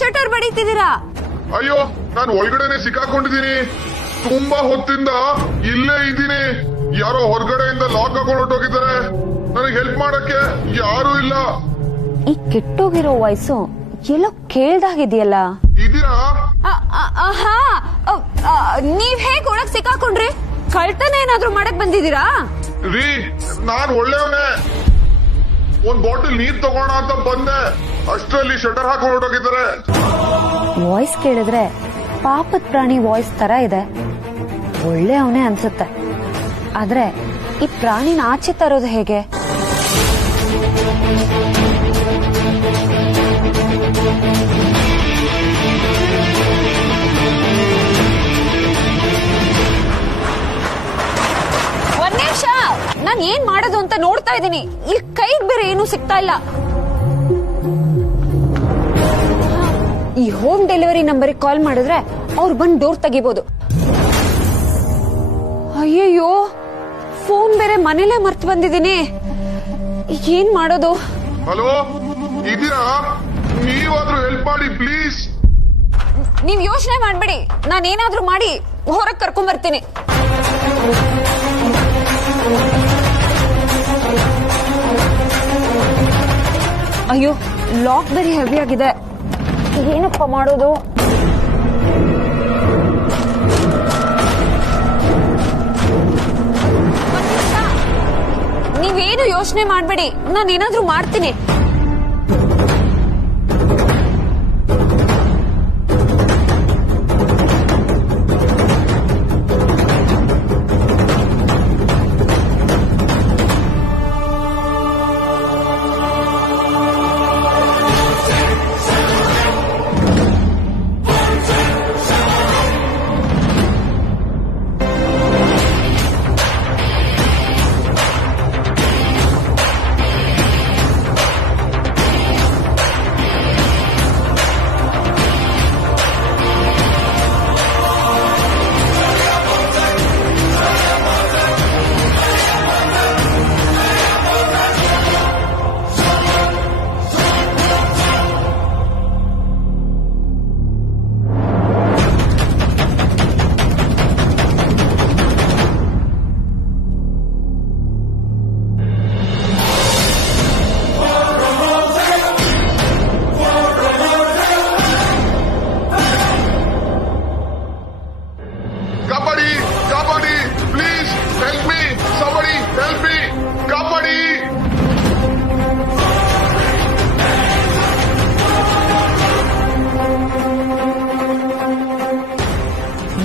Shutter ಬಡಿತಿದ್ದೀರಾ? ಅಯ್ಯೋ, ನಾನು ಒಳಗಡೆನೆ ಸಿಕ್ಕಾಕೊಂಡಿದ್ದೀನಿ. ತುಂಬಾ ಹೊತ್ತಿಂದ ಇಲ್ಲೇ ಇದ್ದೀನಿ. ಯಾರೋ ಹೊರಗಡೆಯಿಂದ ಲಾಕ್ ಹಾಕೊಂಡು ಹೊರಟೋಗಿದ್ದಾರೆ. ನನಗೆ ಹೆಲ್ಪ್ ಮಾಡಕ್ಕೆ ಯಾರು ಇಲ್ಲ. ಈ ಕೆಟ್ಟೋಗಿರೋ ವಾಯ್ಸು ಎಲ್ಲೋ ಕೇಳ್ದಾಗಿದೆಯಲ್ಲ. ಇದೀರಾ? ನೀವ್ ಹೇಗ್ ಒಳಗ್ ಸಿಕ್ಕಾಕೊಂಡ್ರಿ? ಕಳ್ತನ ಏನಾದ್ರೂ ಮಾಡಕ್ ಬಂದಿದ್ದೀರಾ? ರೀ, ನಾನ್ ಒಳ್ಳೆಯವನೇ. ಒಂದ್ ಬಾಟಲ್ ನೀರ್ ತಗೋಣ ಅಂತ ಬಂದೆ. ಅಷ್ಟರಲ್ಲಿ ಶಟರ್ ಹಾಕೊಂಡು ಹೊರಟೋಗಿದ್ದಾರೆ. ವಾಯ್ಸ್ ಕೇಳಿದ್ರೆ ಪಾಪದ ಪ್ರಾಣಿ ವಾಯ್ಸ್ ತರ ಇದೆ. ಒಳ್ಳೆ ಅವನೇ ಅನ್ಸುತ್ತೆ. ಆದ್ರೆ ಈ ಪ್ರಾಣಿನ ಆಚೆ ತರೋದು ಹೇಗೆ? ಒಂದ್ ನಿಮಿಷ, ನಾನ್ ಏನ್ ಮಾಡೋದು ಅಂತ ನೋಡ್ತಾ ಇದ್ದೀನಿ. ಈ ಕೈಗೆ ಬೇರೆ ಏನು ಸಿಗ್ತಾ ಇಲ್ಲ. ಈ ಹೋಮ್ ಡೆಲಿವರಿ ನಂಬರ್ ಕಾಲ್ ಮಾಡಿದ್ರೆ ಅವ್ರು ಬಂದು ಡೋರ್ ತೆಗಿಬಹುದು. ಅಯ್ಯಯ್ಯೋ, ಫೋನ್ ಬೇರೆ ಮನೇಲೆ ಮರ್ತು ಬಂದಿದ್ದೀನಿ. ಏನ್ ಮಾಡೋದು? ಹಲೋ, ಇದೀರಾ? ನೀವಾದ್ರೂ ಹೆಲ್ಪ್ ಮಾಡಿ ಪ್ಲೀಸ್. ನೀವ್ ಯೋಚನೆ ಮಾಡ್ಬೇಡಿ, ನಾನೇನಾದ್ರೂ ಮಾಡಿ ಹೊರಗ್ ಕರ್ಕೊಂಡ್ ಬರ್ತೀನಿ. ಅಯ್ಯೋ, ಲಾಕ್ ಬೇರೆ ಹೆವಿ ಆಗಿದೆ. ಏನಪ್ಪ ಮಾಡೋದು? ನೀವೇನು ಯೋಚನೆ ಮಾಡ್ಬೇಡಿ, ನಾನೇನಾದ್ರೂ ಮಾಡ್ತೀನಿ.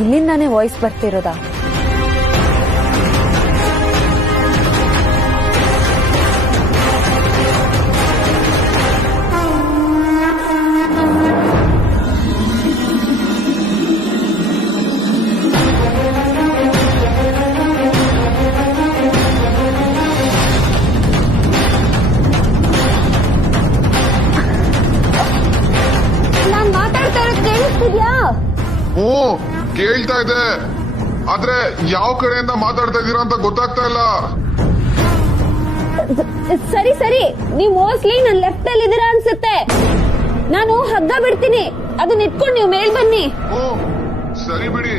ಇಲ್ಲಿಂದಾನೇ ವಾಯ್ಸ್ ಬರ್ತಿರೋದಾ? ನಾನ್ ಮಾತಾಡ್ತಾ ಇರೋದು ಕೇಳಿಸ್ತಿದ್ಯಾ? ಕೇಳ್ತಾ ಇದೆ, ಆದ್ರೆ ಯಾವ ಕಡೆಯಿಂದ ಮಾತಾಡ್ತಾ ಇದೀರಾ ಅಂತ ಗೊತ್ತಾಗ್ತಾ ಇಲ್ಲ. ಸರಿ ಸರಿ, ನೀವು ಮೋಸ್ಟ್ಲಿ ನನ್ ಲೆಫ್ಟ್ ಅಲ್ಲಿ ಇದೀರಾ ಅನ್ಸುತ್ತೆ. ನಾನು ಹಗ್ಗ ಬಿಡ್ತೀನಿ, ಅದನ್ನ ಇಟ್ಕೊಂಡು ನೀವು ಮೇಲ್ ಬನ್ನಿ. ಸರಿ ಬಿಡಿ,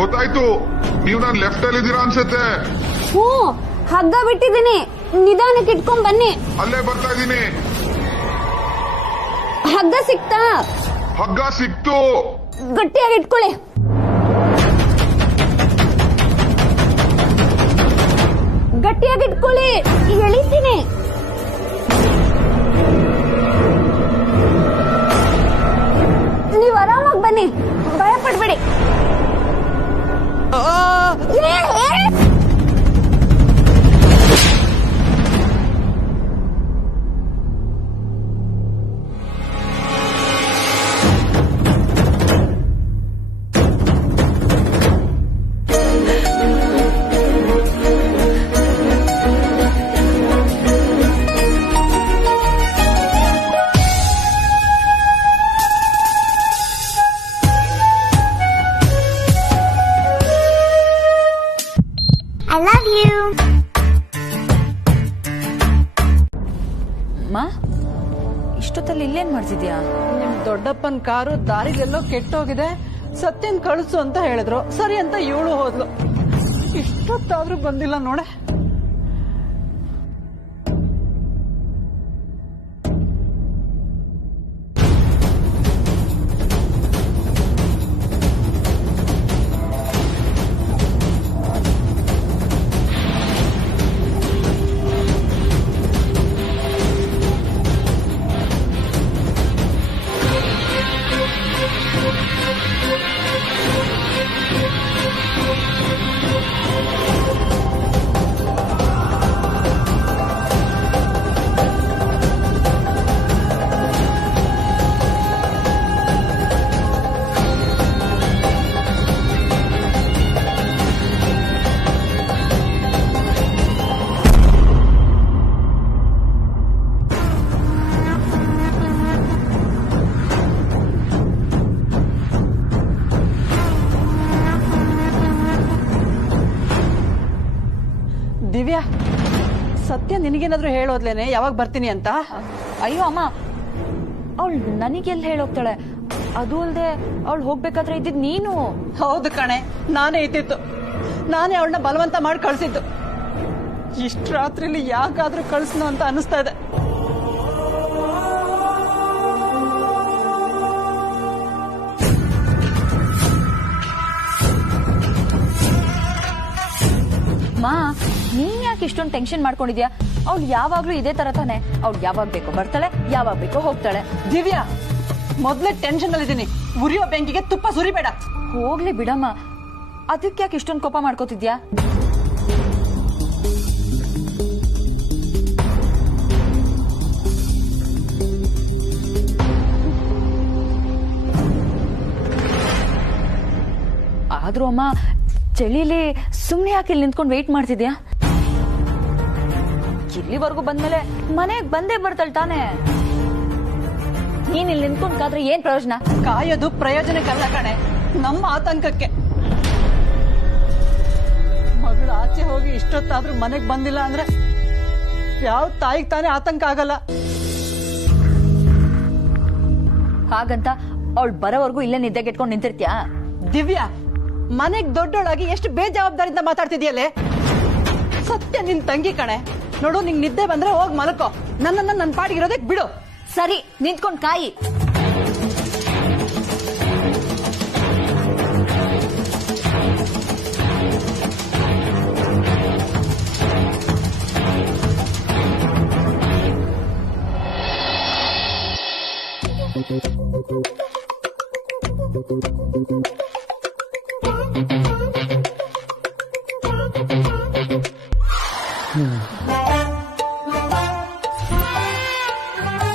ಗೊತ್ತಾಯ್ತು. ನೀವು ನಾನು ಲೆಫ್ಟ್ ಅಲ್ಲಿ ಇದೀರಾ ಅನ್ಸುತ್ತೆ. ಹಗ್ಗ ಬಿಟ್ಟಿದ್ದೀನಿ, ನಿಧಾನಕ್ಕೆ ಇಟ್ಕೊಂಡ್ ಬನ್ನಿ. ಅಲ್ಲೇ ಬರ್ತಾ ಇದೀನಿ. ಹಗ್ಗ ಸಿಕ್ತಾ? ಹಗ್ಗ ಸಿಕ್ತು. ಗಟ್ಟಿಯಾಗಿ ಇಟ್ಕೊಳ್ಳಿ. ಗಟ್ಟಿಯಾಗಿ ಇಟ್ಕೊಳ್ಳಿ, ಎಳಿತೀನಿ. ನೀವು ಆರಾಮಾಗಿ ಬನ್ನಿ, ಭಯ ಪಡ್ಬೇಡಿ. I love you. ಇಷ್ಟೊತ್ತಲ್ಲಿ ಇಲ್ಲೇನ್ ಮಾಡ್ತಿದ್ಯಾ? ನಿಮ್ ದೊಡ್ಡಪ್ಪನ ಕಾರು ದಾರಿಗೆಲ್ಲೋ ಕೆಟ್ಟೋಗಿದೆ, ಸತ್ಯನ್ ಕಳಿಸು ಅಂತ ಹೇಳಿದ್ರು. ಸರಿ ಅಂತ ಇವಳು ಹೋದ್ಲು. ಇಷ್ಟೊತ್ತಾದ್ರೂ ಬಂದಿಲ್ಲ ನೋಡೆ. ದಿವ್ಯಾ, ಸತ್ಯ ನಿನಗೇನಾದ್ರೂ ಹೇಳೋದ್ಲೇನೆ ಯಾವಾಗ ಬರ್ತೀನಿ ಅಂತ? ಅಯ್ಯೋ ಅಮ್ಮ, ಅವಳು ನನಗೆಲ್ಲಿ ಹೇಳೋಗ್ತಾಳೆ? ಅದು ಅಲ್ದೆ ಅವಳು ಹೋಗ್ಬೇಕಾದ್ರೆ ಇದ್ದಿದ್ ನೀನು. ಹೌದು ಕಣೆ, ನಾನೇ ಇದ್ದಿತ್ತು. ನಾನೇ ಅವಳನ್ನ ಬಲವಂತ ಮಾಡಿ ಕಳ್ಸಿದ್ದು. ಇಷ್ಟ ರಾತ್ರಿಲಿ ಯಾಕಾದ್ರೂ ಕಳ್ಸನು ಅಂತ ಅನಿಸ್ತಾ ಇದೆ. ಮಾ, ನೀನ್ ಯಾಕೆ ಇಷ್ಟೊಂದು ಟೆನ್ಷನ್ ಮಾಡ್ಕೊಂಡಿದ್ಯಾ? ಅವ್ಳು ಯಾವಾಗ್ಲೂ ಇದೇ ತರ ತಾನೆ. ಅವ್ಳು ಯಾವಾಗ ಬೇಕೋ ಬರ್ತಾಳೆ, ಯಾವಾಗ ಬೇಕೋ ಹೋಗ್ತಾಳೆ. ದಿವ್ಯಾ, ಮೊದ್ಲೇ ಟೆನ್ಷನ್ ಅಲ್ಲಿದ್ದೀನಿ. ಉರಿಯೋ ಬೆಂಕಿಗೆ ತುಪ್ಪ ಸುರಿಬೇಡ. ಹೋಗ್ಲಿ ಬಿಡಮ್ಮ, ಅದಕ್ಕೆ ಯಾಕೆ ಇಷ್ಟೊಂದು ಕೋಪ ಮಾಡ್ಕೋತಿದ್ಯಾ? ಆದ್ರೂ ಅಮ್ಮ, ಚಳಿಲಿ ಸುಮ್ನೆ ಯಾಕೆ ಇಲ್ಲಿ ನಿಂತ್ಕೊಂಡು ವೆಯ್ಟ್ ಮಾಡ್ತಿದ್ಯಾ? ಇಲ್ಲಿವರೆಗೂ ಬಂದ್ಮೇಲೆ ಮನೆಗ್ ಬಂದೇ ಬರ್ತಾಳೆ ತಾನೆ. ನೀನ್ ಇಲ್ಲಿ ನಿಂತ್ಕೊಂಡ್ ಕಾದ್ರೆ ಏನ್ ಪ್ರಯೋಜನ? ಕಾಯೋದು ಪ್ರಯೋಜನಕ್ಕಲ್ಲ ಕಣೆ, ನಮ್ಮ ಆತಂಕಕ್ಕೆ. ಮಗಳು ಆಚೆ ಹೋಗಿ ಇಷ್ಟೊತ್ತಾದ್ರೂ ಮನೆಗ್ ಬಂದಿಲ್ಲ ಅಂದ್ರೆ ಯಾವ ತಾಯಿಗೆ ತಾನೇ ಆತಂಕ ಆಗಲ್ಲ. ಹಾಗಂತ ಅವಳು ಬರೋವರೆಗೂ ಇಲ್ಲೇ ನಿದ್ದೆಗೆಟ್ಕೊಂಡು ನಿಂತಿರ್ತ್ಯಾ? ದಿವ್ಯಾ, ಮನೆಗ್ ದೊಡ್ಡೊಳಾಗಿ ಎಷ್ಟು ಬೇಜವಾಬ್ದಾರಿಯಿಂದ ಮಾತಾಡ್ತಿದ್ಯಲ್ಲೇ. ಸತ್ಯ ನಿನ್ ತಂಗಿ ಕಣೆ. ನೋಡು, ನಿಂಗ್ ನಿದ್ದೆ ಬಂದ್ರೆ ಹೋಗ್ ಮಲಕೋ. ನನ್ನ ಪಾಡಿಗಿರೋದಕ್ ಬಿಡು. ಸರಿ, ನಿಂತ್ಕೊಂಡ್ ಕಾಯಿ.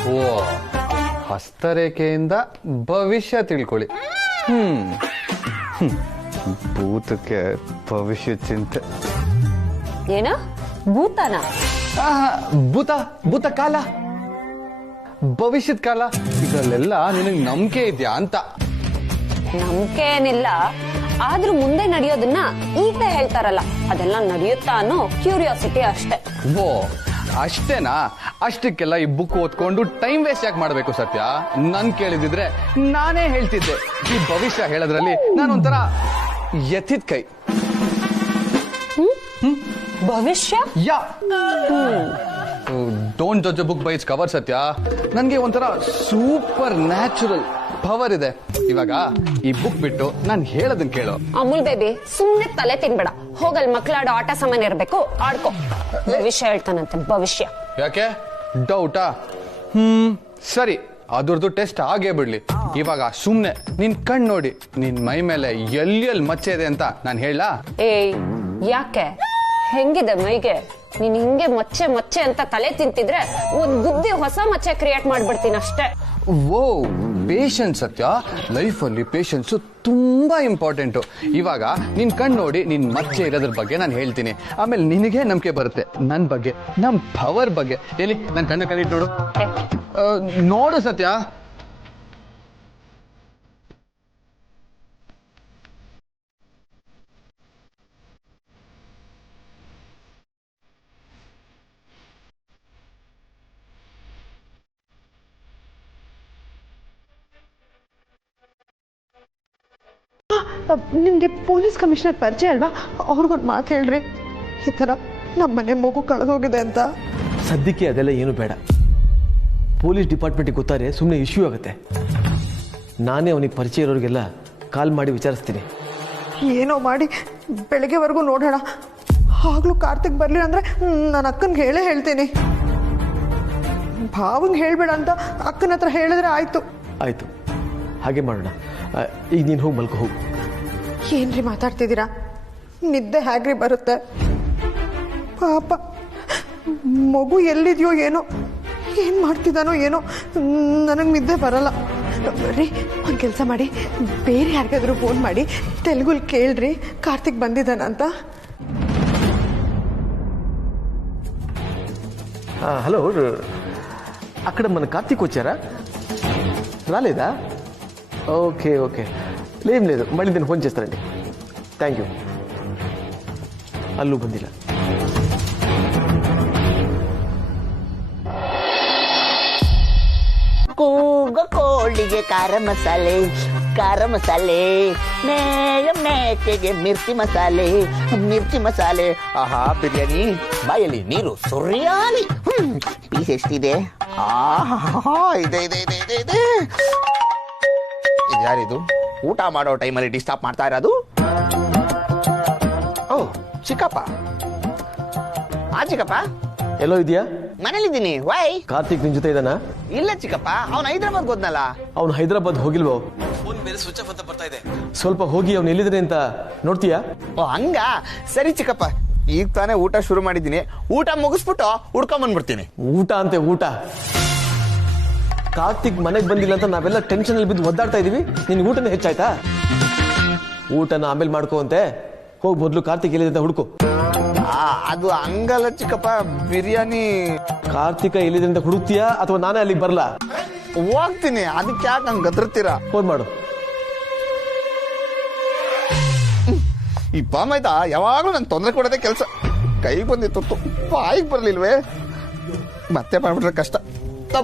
ಓ, ಹಸ್ತರೇಖೆಯಿಂದ ಭವಿಷ್ಯ ತಿಳ್ಕೊಳ್ಳಿ. ಭೂತಕ್ಕೆ ಭವಿಷ್ಯ ಚಿಂತೆ. ಏನ ಭೂತನ? ಭೂತ ಭೂತ ಕಾಲ, ಭವಿಷ್ಯದ ಕಾಲ, ಇದರಲ್ಲೆಲ್ಲ ನಿನಗೆ ನಂಬಿಕೆ ಇದೆಯಾ ಅಂತ. ನಂಬಿಕೆ ಏನಿಲ್ಲ, ಆದ್ರೂ ಮುಂದೆ ನಡೆಯೋದನ್ನ ಈಗಲೇ ಹೇಳ್ತಾರಲ್ಲ, ಅದೆಲ್ಲ ನಡೆಯುತ್ತಾ ಅನ್ನೋ ಕ್ಯೂರಿಯಾಸಿಟಿ ಅಷ್ಟೇ. ಓ, ಅಷ್ಟೇನಾ? ಅಷ್ಟಕ್ಕೆಲ್ಲ ಈ ಬುಕ್ ಓದ್ಕೊಂಡು ಟೈಮ್ ವೇಸ್ಟ್ ಯಾಕೆ ಮಾಡ್ಬೇಕು ಸತ್ಯ? ನನ್ ಕೇಳಿದಿದ್ರೆ ನಾನೇ ಹೇಳ್ತಿದ್ದೆ. ಈ ಭವಿಷ್ಯ ಹೇಳೋದ್ರಲ್ಲಿ ನಾನೊಂಥರ ಎತ್ತಿದ ಕೈ. ಭವಿಷ್ಯ? Yeah, don't judge book by its cover Satya. ನನ್ಗೆ ಒಂಥರ ಸೂಪರ್ ನ್ಯಾಚುರಲ್ ಪವರ್ ಇದೆ. ಇವಾಗ ಈ ಬುಕ್ ಬಿಟ್ಟು ನಾನು ಹೇಳೋದನ್ನ ಕೇಳು. ಅಮೂಲ್ ಬೇಬಿ, ಸುಮ್ನೆ ತಲೆ ತಿನ್ಬೇಡ. ಹೋಗಲ್ ಮಕ್ಳಾಡೋ ಆಟ ಸಾಮಾನ್ಯ ಇರ್ಬೇಕು, ಆಡ್ಕೋ. ಭವಿಷ್ಯ ಹೇಳ್ತಾನಂತೆ, ಭವಿಷ್ಯ. ಯಾಕೆ ಡೌಟಾ? ಸರಿ, ಅದ್ರದ್ದು ಟೆಸ್ಟ್ ಆಗೇ ಬಿಡ್ಲಿ. ಇವಾಗ ಸುಮ್ನೆ ನಿನ್ ಕಣ್ ನೋಡಿ ನಿನ್ ಮೈ ಮೇಲೆ ಎಲ್ಲಿ ಮಚ್ಚೆ ಇದೆ ಅಂತ ನಾನು ಹೇಳ? ಏಯ್, ಯಾಕೆ? ಹೆಂಗಿದೆ ಮೈಗೆ? ನೀನ್ ಹಿಂಗೆ ಮಚ್ಚೆ ಮಚ್ಚೆ ಅಂತ ತಲೆ ತಿಂತಿದ್ರೆ ಒಂದ್ ಬುದ್ಧಿ ಹೊಸ ಮಚ್ಚೆ ಕ್ರಿಯೇಟ್ ಮಾಡ್ಬಿಡ್ತೀನಿ ಅಷ್ಟೇ. ಓ, ಪೇಷನ್ಸ್ ಸತ್ಯ. ಲೈಫ್ ಅಲ್ಲಿ ಪೇಷನ್ಸ್ ತುಂಬಾ ಇಂಪಾರ್ಟೆಂಟ್. ಇವಾಗ ನಿನ್ ಕಣ್ ನೋಡಿ ನಿನ್ ಮಚ್ಚೆ ಇರೋದ್ರ ಬಗ್ಗೆ ನಾನು ಹೇಳ್ತೀನಿ. ಆಮೇಲೆ ನಿನಗೆ ನಂಬಿಕೆ ಬರುತ್ತೆ ನನ್ ಬಗ್ಗೆ, ನಮ್ ಪವರ್ ಬಗ್ಗೆ. ಎಲ್ಲಿ ನನ್ ಕಣ್ಣ ಕಲಿಟ್ ನೋಡು. ನೋಡು ಸತ್ಯ. ನಿಮಗೆ ಪೊಲೀಸ್ ಕಮಿಷನರ್ ಪರಿಚಯ ಅಲ್ವಾ, ಅವ್ರಿಗೊಂದು ಮಾತು ಹೇಳ್ರಿ, ಈ ಥರ ನಮ್ಮ ಮನೆ ಮಗು ಕಳೆದೋಗಿದೆ ಅಂತ. ಸದ್ಯಕ್ಕೆ ಅದೆಲ್ಲ ಏನು ಬೇಡ. ಪೊಲೀಸ್ ಡಿಪಾರ್ಟ್ಮೆಂಟಿಗೆ ಗೊತ್ತಾರೆ ಸುಮ್ಮನೆ ಇಶ್ಯೂ ಆಗುತ್ತೆ. ನಾನೇ ಅವನಿಗೆ ಪರಿಚಯ ಇರೋರಿಗೆಲ್ಲ ಕಾಲ್ ಮಾಡಿ ವಿಚಾರಿಸ್ತೀನಿ. ಏನೋ ಮಾಡಿ ಬೆಳಗ್ಗೆವರೆಗೂ ನೋಡೋಣ. ಆಗ್ಲೂ ಕಾರ್ತಿಕ್ ಬರಲಿ ಅಂದರೆ ನಾನು ಅಕ್ಕನಿಗೆ ಹೇಳೇ ಹೇಳ್ತೀನಿ. ಭಾವಂಗೆ ಹೇಳಬೇಡ ಅಂತ ಅಕ್ಕನ ಹತ್ರ ಹೇಳಿದ್ರೆ ಆಯಿತು. ಆಯಿತು, ಹಾಗೆ ಮಾಡೋಣ. ಈಗ ನೀನು ಹೋಗಿ ಮಲ್ಕೊ ಹೋಗು. ಏನ್ರಿ ಮಾತಾಡ್ತಿದ್ದೀರಾ? ನಿದ್ದೆ ಹೇಗ್ರಿ ಬರುತ್ತೆ? ಪಾಪ ಮಗು ಎಲ್ಲಿದೆಯೋ ಏನೋ, ಏನು ಮಾಡ್ತಿದ್ದಾನೋ ಏನೋ, ನನಗೆ ನಿದ್ದೆ ಬರಲ್ಲ. ರೀ, ಒಂದು ಕೆಲಸ ಮಾಡಿ, ಬೇರೆ ಯಾರಿಗಾದ್ರೂ ಫೋನ್ ಮಾಡಿ ತೆಲುಗುಲ್ ಕೇಳ್ರಿ ಕಾರ್ತಿಕ್ ಬಂದಿದ್ದಾನಂತ. హలో, అక్కడ మన కార్తీక్ వచ్చారా? రాలేదా? ఓకే ఓకే, లేదు మళ్ళీ నేను ఫోన్ చేస్తానండి. Thank you. ಅಲ್ಲೂ ಬಂದಿಲ್ಲ. ಕೂಗ ಕೋಳಿಗೆ ಖಾರ ಮಸಾಲೆ, ಮೇಕೆಗೆ ಮಿರ್ಚಿ ಮಸಾಲೆ. ಆಹಾ, ಬಿರಿಯಾನಿ ಬಾಯಲ್ಲಿ ನೀರು ಸುರಿಯಾಲಿ. ಪೀಸ್ ಎಷ್ಟಿದೆ? ಇದೆ. ಇದ್ಯಾರಿದು ಊಟ ಮಾಡೋ ಟೈಮಲ್ಲಿ ಡಿಸ್ಟರ್ಬ್ ಮಾಡ್ತಾ ಇರೋದು? ಓ, ಚಿಕ್ಕಪ್ಪ. ಚಿಕ್ಕಪ್ಪ ಎಲ್ಲೋ ಇದೆಯಾ? ಮನೇಲಿದ್ದೀನಿ. ವೈ? ಕಾರ್ತಿಕ್ ನಿನ್ ಜೊತೆ ಇದ್ದಾನಾ? ಇಲ್ಲ ಚಿಕ್ಕಪ್ಪ, ಅವ್ನು ಹೈದರಾಬಾದ್ ಹೋದ್ನಲ್ಲ. ಅವ್ನು ಹೈದರಾಬಾದ್ ಹೋಗಿಲ್ವೋ? ಫೋನ್ ಬೇರೆ ಸ್ವಿಚ್ ಆಫ್ ಅಂತ ಬರ್ತಾ ಇದೆ. ಸ್ವಲ್ಪ ಹೋಗಿ ಅವ್ನು ಎಲ್ಲಿದ್ದಾನೆ ಅಂತ ನೋಡ್ತೀಯಾ? ಓ, ಹಂಗ? ಸರಿ ಚಿಕ್ಕಪ್ಪ, ಈಗ ತಾನೇ ಊಟ ಶುರು ಮಾಡಿದ್ದೀನಿ. ಊಟ ಮುಗಿಸ್ಬಿಟ್ಟು ಹುಡ್ಕೊಂಡ್ ಬಂದ್ಬಿಡ್ತೀನಿ. ಊಟ ಅಂತೆ ಊಟ? ಕಾರ್ತಿಕ್ ಮನೆಗೆ ಬಂದಿಲ್ಲ ಅಂತ ನಾವೆಲ್ಲ ಟೆನ್ಷನ್ ಅಲ್ಲಿ ಬಿದ್ದು ಒದ್ದಾಡ್ತಾ ಇದೀವಿ. ನಿನ್ ಊಟನೇ ಹೆಚ್ಚಾಯ್ತಾ? ಊಟನ ಆಮೇಲೆ ಮಾಡ್ಕೋ ಅಂತೆ. ಹೋಗಿ ಮೊದ್ಲು ಕಾರ್ತಿಕ್ ಎಲ್ಲಿದೆ ಅಂತ ಹುಡ್ಕೋ. ಅದು ಹಂಗಲ್ಲ ಚಿಕ್ಕಪ್ಪ, ಬಿರಿಯಾನಿ. ಕಾರ್ತಿಕ ಎಲ್ಲಿದೆ ಅಂತ ಹುಡುಕ್ತೀಯಾ ಅಥವಾ ನಾನೇ ಅಲ್ಲಿಗೆ ಬರ್ಲಾ? ಹೋಗ್ತೀನಿ, ಅದಕ್ಕೆ ಯಾಕೆ ನಂಗೆ ಗದ್ರತ್ತೀರಾ? ಫೋನ್ ಮಾಡು. ಈ ಪಾಮಾಯ್ತಾ ಯಾವಾಗ್ಲೂ ನನ್ ತೊಂದರೆ ಕೊಡೋದೇ ಕೆಲಸ. ಕೈಗೆ ಬಂದಿತ್ತು, ಬಾಯಿಗೆ ಬರ್ಲಿಲ್ವೇ? ಮತ್ತೆ ಮಾಡ್ಬಿಟ್ರೆ ಕಷ್ಟ.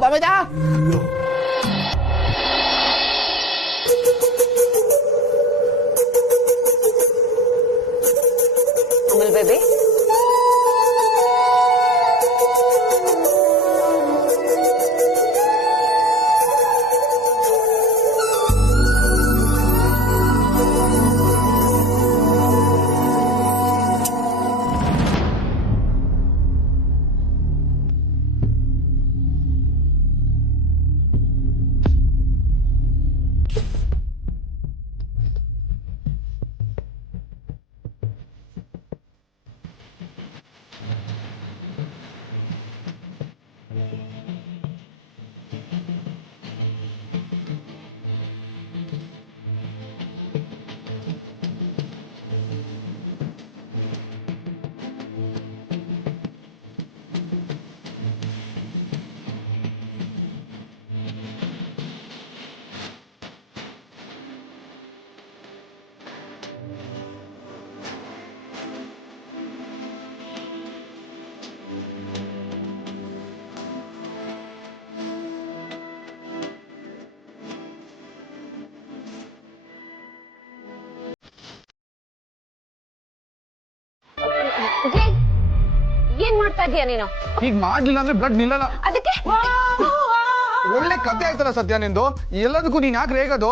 ಪಾಮಾಯ್ತಾ ಬೇಬಿ, ಏನ್ ಮಾಡ್ತಾ ಇದೀಯ ನೀನು? ಈಗ ಮಾಡ್ಲಿಲ್ಲ ಅಂದ್ರೆ ಬ್ಲಡ್ ನಿಲ್ಲಲ್ಲ. ಅದಕ್ಕೆ ಒಳ್ಳೆ ಕತೆ ಆಯ್ತಲ್ಲ ಸತ್ಯ ನಿಂದು. ಎಲ್ಲದಕ್ಕೂ ನೀನ್ ಯಾಕೆ ರೇಗೋದು?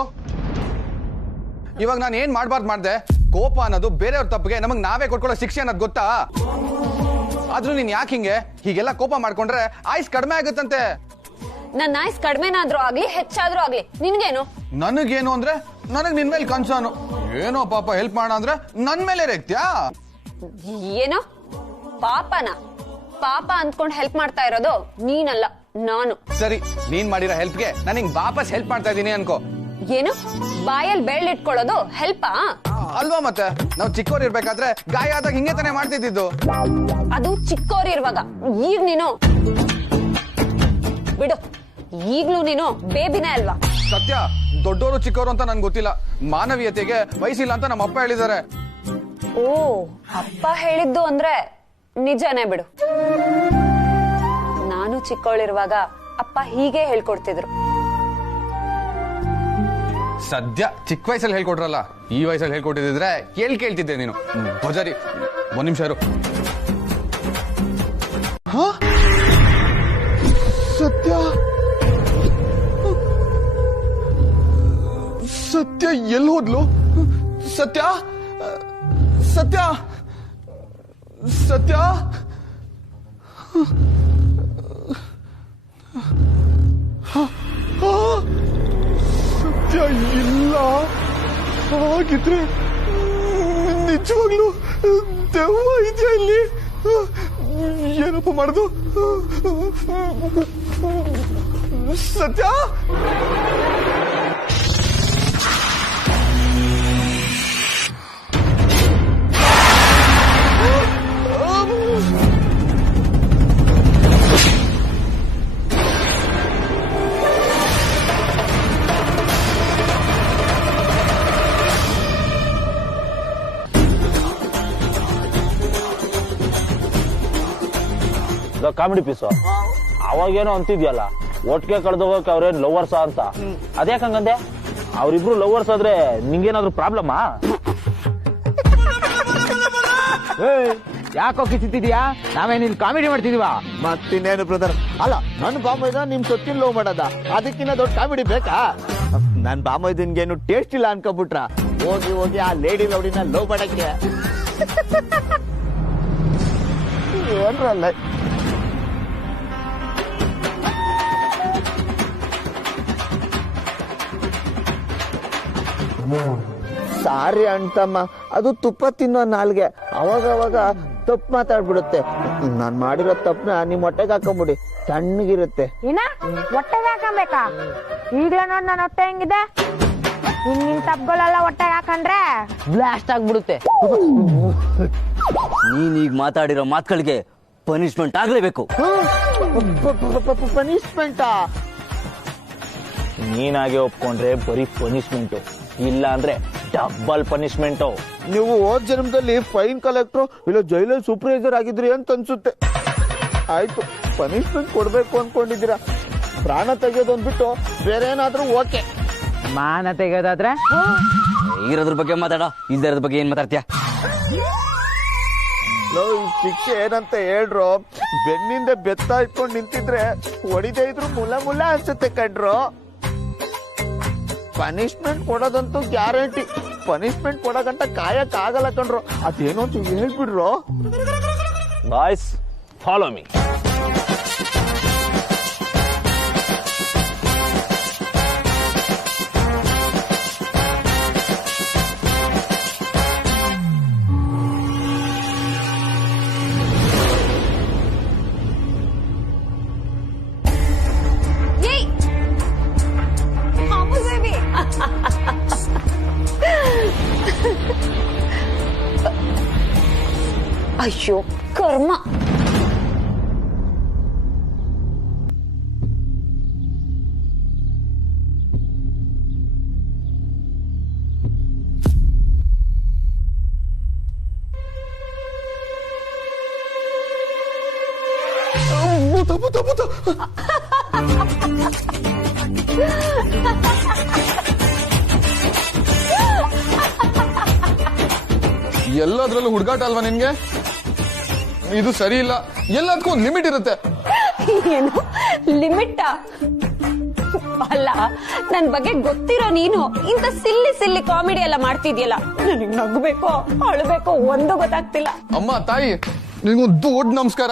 ಇವಾಗ ನಾನು ಏನ್ ಮಾಡ್ಬಾರ್ದು ಮಾಡ್ದೆ? ಕೋಪ ಅನ್ನೋದು ಬೇರೆಯವ್ರ ತಪ್ಪಿಗೆ ನಮಗ್ ನಾವೇ ಕೊಟ್ಕೊಳ್ಳೋ ಶಿಕ್ಷೆ ಅನ್ನೋದು ಗೊತ್ತಾ? ಆದ್ರೂ ನೀನ್ ಯಾಕೆ ಹೀಗೆಲ್ಲ ಕೋಪ ಮಾಡ್ಕೊಂಡ್ರೆ ಆಯ್ಸ್ ಕಡಿಮೆ ಆಗುತ್ತಂತೆ. ನನ್ನ ಆಯ್ಸ್ ಕಡಿಮೆನಾದ್ರೂ ಆಗ್ಲಿ ಹೆಚ್ಚಾದ್ರೂ ಆಗ್ಲಿ ನಿನ್ಗೇನು? ನನಗೇನು ಅಂದ್ರೆ ನನಗ್ ನಿನ್ ಮೇಲೆ ಕನ್ಸರ್ನು. ಏನೋ ಪಾಪ ಹೆಲ್ಪ್ ಮಾಡ ಅಂದ್ರೆ ನನ್ ಮೇಲೆ ರೇಗ್ತ್ಯಾ? ಏನೋ ಪಾಪ ಅಂದ್ಕೊಂಡು ಹೆಲ್ಪ್ ಮಾಡ್ತಾ ಇರೋದು ನೀನಲ್ಲ, ನಾನು. ಸರಿ, ನೀನ್ ಮಾಡಿರೋ ಹೆಲ್ಪ್ಗೆ ನಾನು ಹಿಂಗ್ ವಾಪಸ್ ಹೆಲ್ಪ್ ಮಾಡ್ತಾ ಇದೀನಿ ಅನ್ಕೋ. ಏನು ಬಾಯಲ್ಲಿ ಬೆಳ್ಳಿಟ್ಕೊಳ್ಳೋದು ಹೆಲ್ಪಾ? ಅಲ್ವಾ ಮತ್ತೆ, ನಾವು ಚಿಕ್ಕವ್ರು ಇರ್ಬೇಕಾದ್ರೆ ಗಾಯ ಆದಾಗ ಹಿಂಗೆ ತಾನೇ ಮಾಡ್ತಿದ್ದು. ಅದು ಚಿಕ್ಕವ್ರು ಇರುವಾಗ. ಈಗ ನೀನು ಬಿಡು, ಈಗ್ಲೂ ನೀನು ಬೇಬಿನೇ ಅಲ್ವಾ? ಸತ್ಯ, ದೊಡ್ಡವರು ಚಿಕ್ಕವರು ಅಂತ ನನ್ಗೆ ಗೊತ್ತಿಲ್ಲ. ಮಾನವೀಯತೆಗೆ ವಯಸ್ಸಿಲ್ಲ ಅಂತ ನಮ್ಮ ಅಪ್ಪ ಹೇಳಿದ್ದಾರೆ. ಓ, ಅಪ್ಪ ಹೇಳಿದ್ದು ಅಂದ್ರೆ ನಿಜನೇ ಬಿಡು. ನಾನು ಚಿಕ್ಕವಳಿರುವಾಗ ಅಪ್ಪ ಹೀಗೆ ಹೇಳ್ಕೊಡ್ತಿದ್ರು. ಸದ್ಯ ಚಿಕ್ಕ ವಯಸ್ಸಲ್ಲಿ ಹೇಳ್ಕೊಟ್ರಲ್ಲ, ಈ ವಯಸ್ಸಲ್ಲಿ ಹೇಳ್ಕೊಟ್ಟಿದ್ರೆ ಕೇಳ್ತಿದ್ದೆ ನೀನು. ಭಜಾರಿ, ಒಂದ್ ನಿಮಿಷ ಇರು. ಸತ್ಯ ಸತ್ಯ ಎಲ್ಲಿ ಹೋದ್ಲು? ಸತ್ಯ ಸತ್ಯ ಸತ್ಯ ಸತ್ಯ ಇಲ್ಲ. ಹಾಗಿದ್ರೆ ನಿಜವಾಗ್ಲು ದೆವ್ವ ಇದೆಯಾ ಇಲ್ಲಿ? ಏನಪ್ಪ ಮಾಡುದು? ಸತ್ಯ ಕಾಮಿಡಿ ಪೀಸು ಅವಾಗೇನೋ ಅಂತಿದ್ಯಲ್ಲ, ಒಟ್ಟಿಗೆ ಕಳೆದೋಗಕ್ಕೆ ಅವ್ರೇನ್ ಲವರ್ಸ ಅಂತ. ಅದ್ಯಾಕ ಹಂಗಂದೆ? ಅವ್ರಿಬ್ರು ಲವರ್ಸ್ ಆದ್ರೆ ನಿಂಗೇನಾದ್ರು ಪ್ರಾಬ್ಲಮ್ಮಾ? ಯಾಕೋ ಕಿಸಿತಿದ್ಯಾ? ನಾವೇನ್ ಇಲ್ಲಿ ಕಾಮಿಡಿ ಮಾಡ್ತಿದೀವ? ಮತ್ತಿನ್ನೇನು ಬ್ರದರ್, ಅಲ್ಲ ನನ್ ಬಾಮೈದ ನಿಮ್ ಸೊತ್ತಿನ ಲವ್ ಮಾಡದ, ಅದಕ್ಕಿನ್ನ ದೊಡ್ಡ ಕಾಮಿಡಿ ಬೇಕಾ? ನನ್ ಬಾಮೈದನ್ಗೇನು ಟೇಸ್ಟ್ ಇಲ್ಲ ಅನ್ಕೋಬಿಟ್ರ? ಹೋಗಿ ಹೋಗಿ ಆ ಲೇಡಿ ಲೌಡಿನ ಲವ್ ಮಾಡಕ್ಕೆ ಏನ್ರಲ್ಲ. ಸಾರಿ ಅಣ್ತಮ್ಮ, ಅದು ತುಪ್ಪ ತಿನ್ನೋ ನಾಲ್ಗೆ ಅವಾಗ ತಪ್ಪು ಮಾತಾಡ್ಬಿಡುತ್ತೆ. ನಾನ್ ಮಾಡಿರೋ ತಪ್ಪನ ನಿಮ್ ಹೊಟ್ಟೆಗೆ ಹಾಕೊಂಬಿಡಿ, ತಣ್ಣಗಿರುತ್ತೆ. ಏನ ಹೊಟ್ಟೆಗೆ ಹಾಕಬೇಕಾ? ಈಗ್ಲೇ ನೋಡ್ ನನ್ನ ಹೊಟ್ಟೆ ಹೆಂಗಿದೆ. ನಿನ್ ತಪ್ಪಗಳೆಲ್ಲ ಹೊಟ್ಟೆಗೆ ಹಾಕಂಡ್ರೆ ಬ್ಲಾಸ್ಟ್ ಆಗ್ಬಿಡುತ್ತೆ. ನೀನೀಗ ಮಾತಾಡಿರೋ ಮಾತುಗಳಿಗೆ ಪನಿಷ್ಮೆಂಟ್ ಆಗ್ಲೇಬೇಕು. ಪನಿಷ್ಮೆಂಟಾ? ನೀನಾಗೆ ಒಪ್ಕೊಂಡ್ರೆ ಬರೀ ಪನಿಷ್ಮೆಂಟು, ಇಲ್ಲ ಅಂದ್ರೆ ಡಬಲ್ ಪನಿಷ್ಮೆಂಟು. ನೀವು ಹೋದ್ ಜನ್ಮದಲ್ಲಿ ಫೈನ್ ಕಲೆಕ್ಟ್ರು ಇಲ್ಲ ಜೈಲಲ್ಲಿ ಸೂಪರ್ವೈಸರ್ ಆಗಿದ್ರಿ ಅಂತ ಅನ್ಸುತ್ತೆ. ಆಯ್ತು, ಪನಿಷ್ಮೆಂಟ್ ಕೊಡ್ಬೇಕು ಅನ್ಕೊಂಡಿದ್ದೀರಾ. ಪ್ರಾಣ ತೆಗೆಯೋದೊಂದ್ಬಿಟ್ಟು ಬೇರೆ ಏನಾದ್ರೂ ಓಕೆ. ಮಾನ ತೆಗೆಯೋದಾದ್ರೆ ಇರೋದ್ರ ಬಗ್ಗೆ ಮಾತಾಡ, ಇಲ್ದಿರೋದ್ರ ಬಗ್ಗೆ ಏನ್ ಮಾತಾಡ್ತೀಯ? ಶಿಕ್ಷೆ ಏನಂತ ಹೇಳ್ರು? ಬೆನ್ನಿಂದ ಬೆತ್ತ ಇಟ್ಕೊಂಡು ನಿಂತಿದ್ರೆ ಹೊಡಿದೇ ಇದ್ರು ಮುಲ್ಲ ಅನ್ಸುತ್ತೆ ಕಣ್ರು. ಪನಿಷ್ಮೆಂಟ್ ಕೊಡೋದಂತೂ ಗ್ಯಾರಂಟಿ. ಪನಿಷ್ಮೆಂಟ್ ಕೊಡೋಗಂಟ ಕಾಯಕ್ ಆಗಲ್ಲ ಕಣ್ರು. ಅದೇನೋ ಅಂತ ಹೇಳ್ಬಿಡ್ರು. Boys, follow me. ಅಯ್ಯೋ ಕರ್ಮ. ಎಲ್ಲದ್ರಲ್ಲೂ ಹುಡುಗಾಟ ಅಲ್ವಾ ನಿನ್ಗೆ? ಇದು ಸರಿ ಇಲ್ಲ. ಎಲ್ಲದಕ್ಕೂ ಒಂದು ಲಿಮಿಟ್ ಇರುತ್ತೆ. ಏನು ಲಿಮಿಟ್? ಅಲ್ಲ, ನನ್ ಬಗ್ಗೆ ಗೊತ್ತಿರೋ ನೀನು ಇಂತ ಸಿಲ್ಲಿ ಕಾಮಿಡಿ ಎಲ್ಲ ಮಾಡ್ತಿದ್ಯಲ್ಲ, ನನಗ್ ನಗ್ಬೇಕೋ ಅಳ್ಬೇಕೋ ಒಂದು ಗೊತ್ತಾಗ್ತಿಲ್ಲ. ಅಮ್ಮ ತಾಯಿ, ನಿನ್ಗೊಂದು ದೊಡ್ಡ ನಮಸ್ಕಾರ.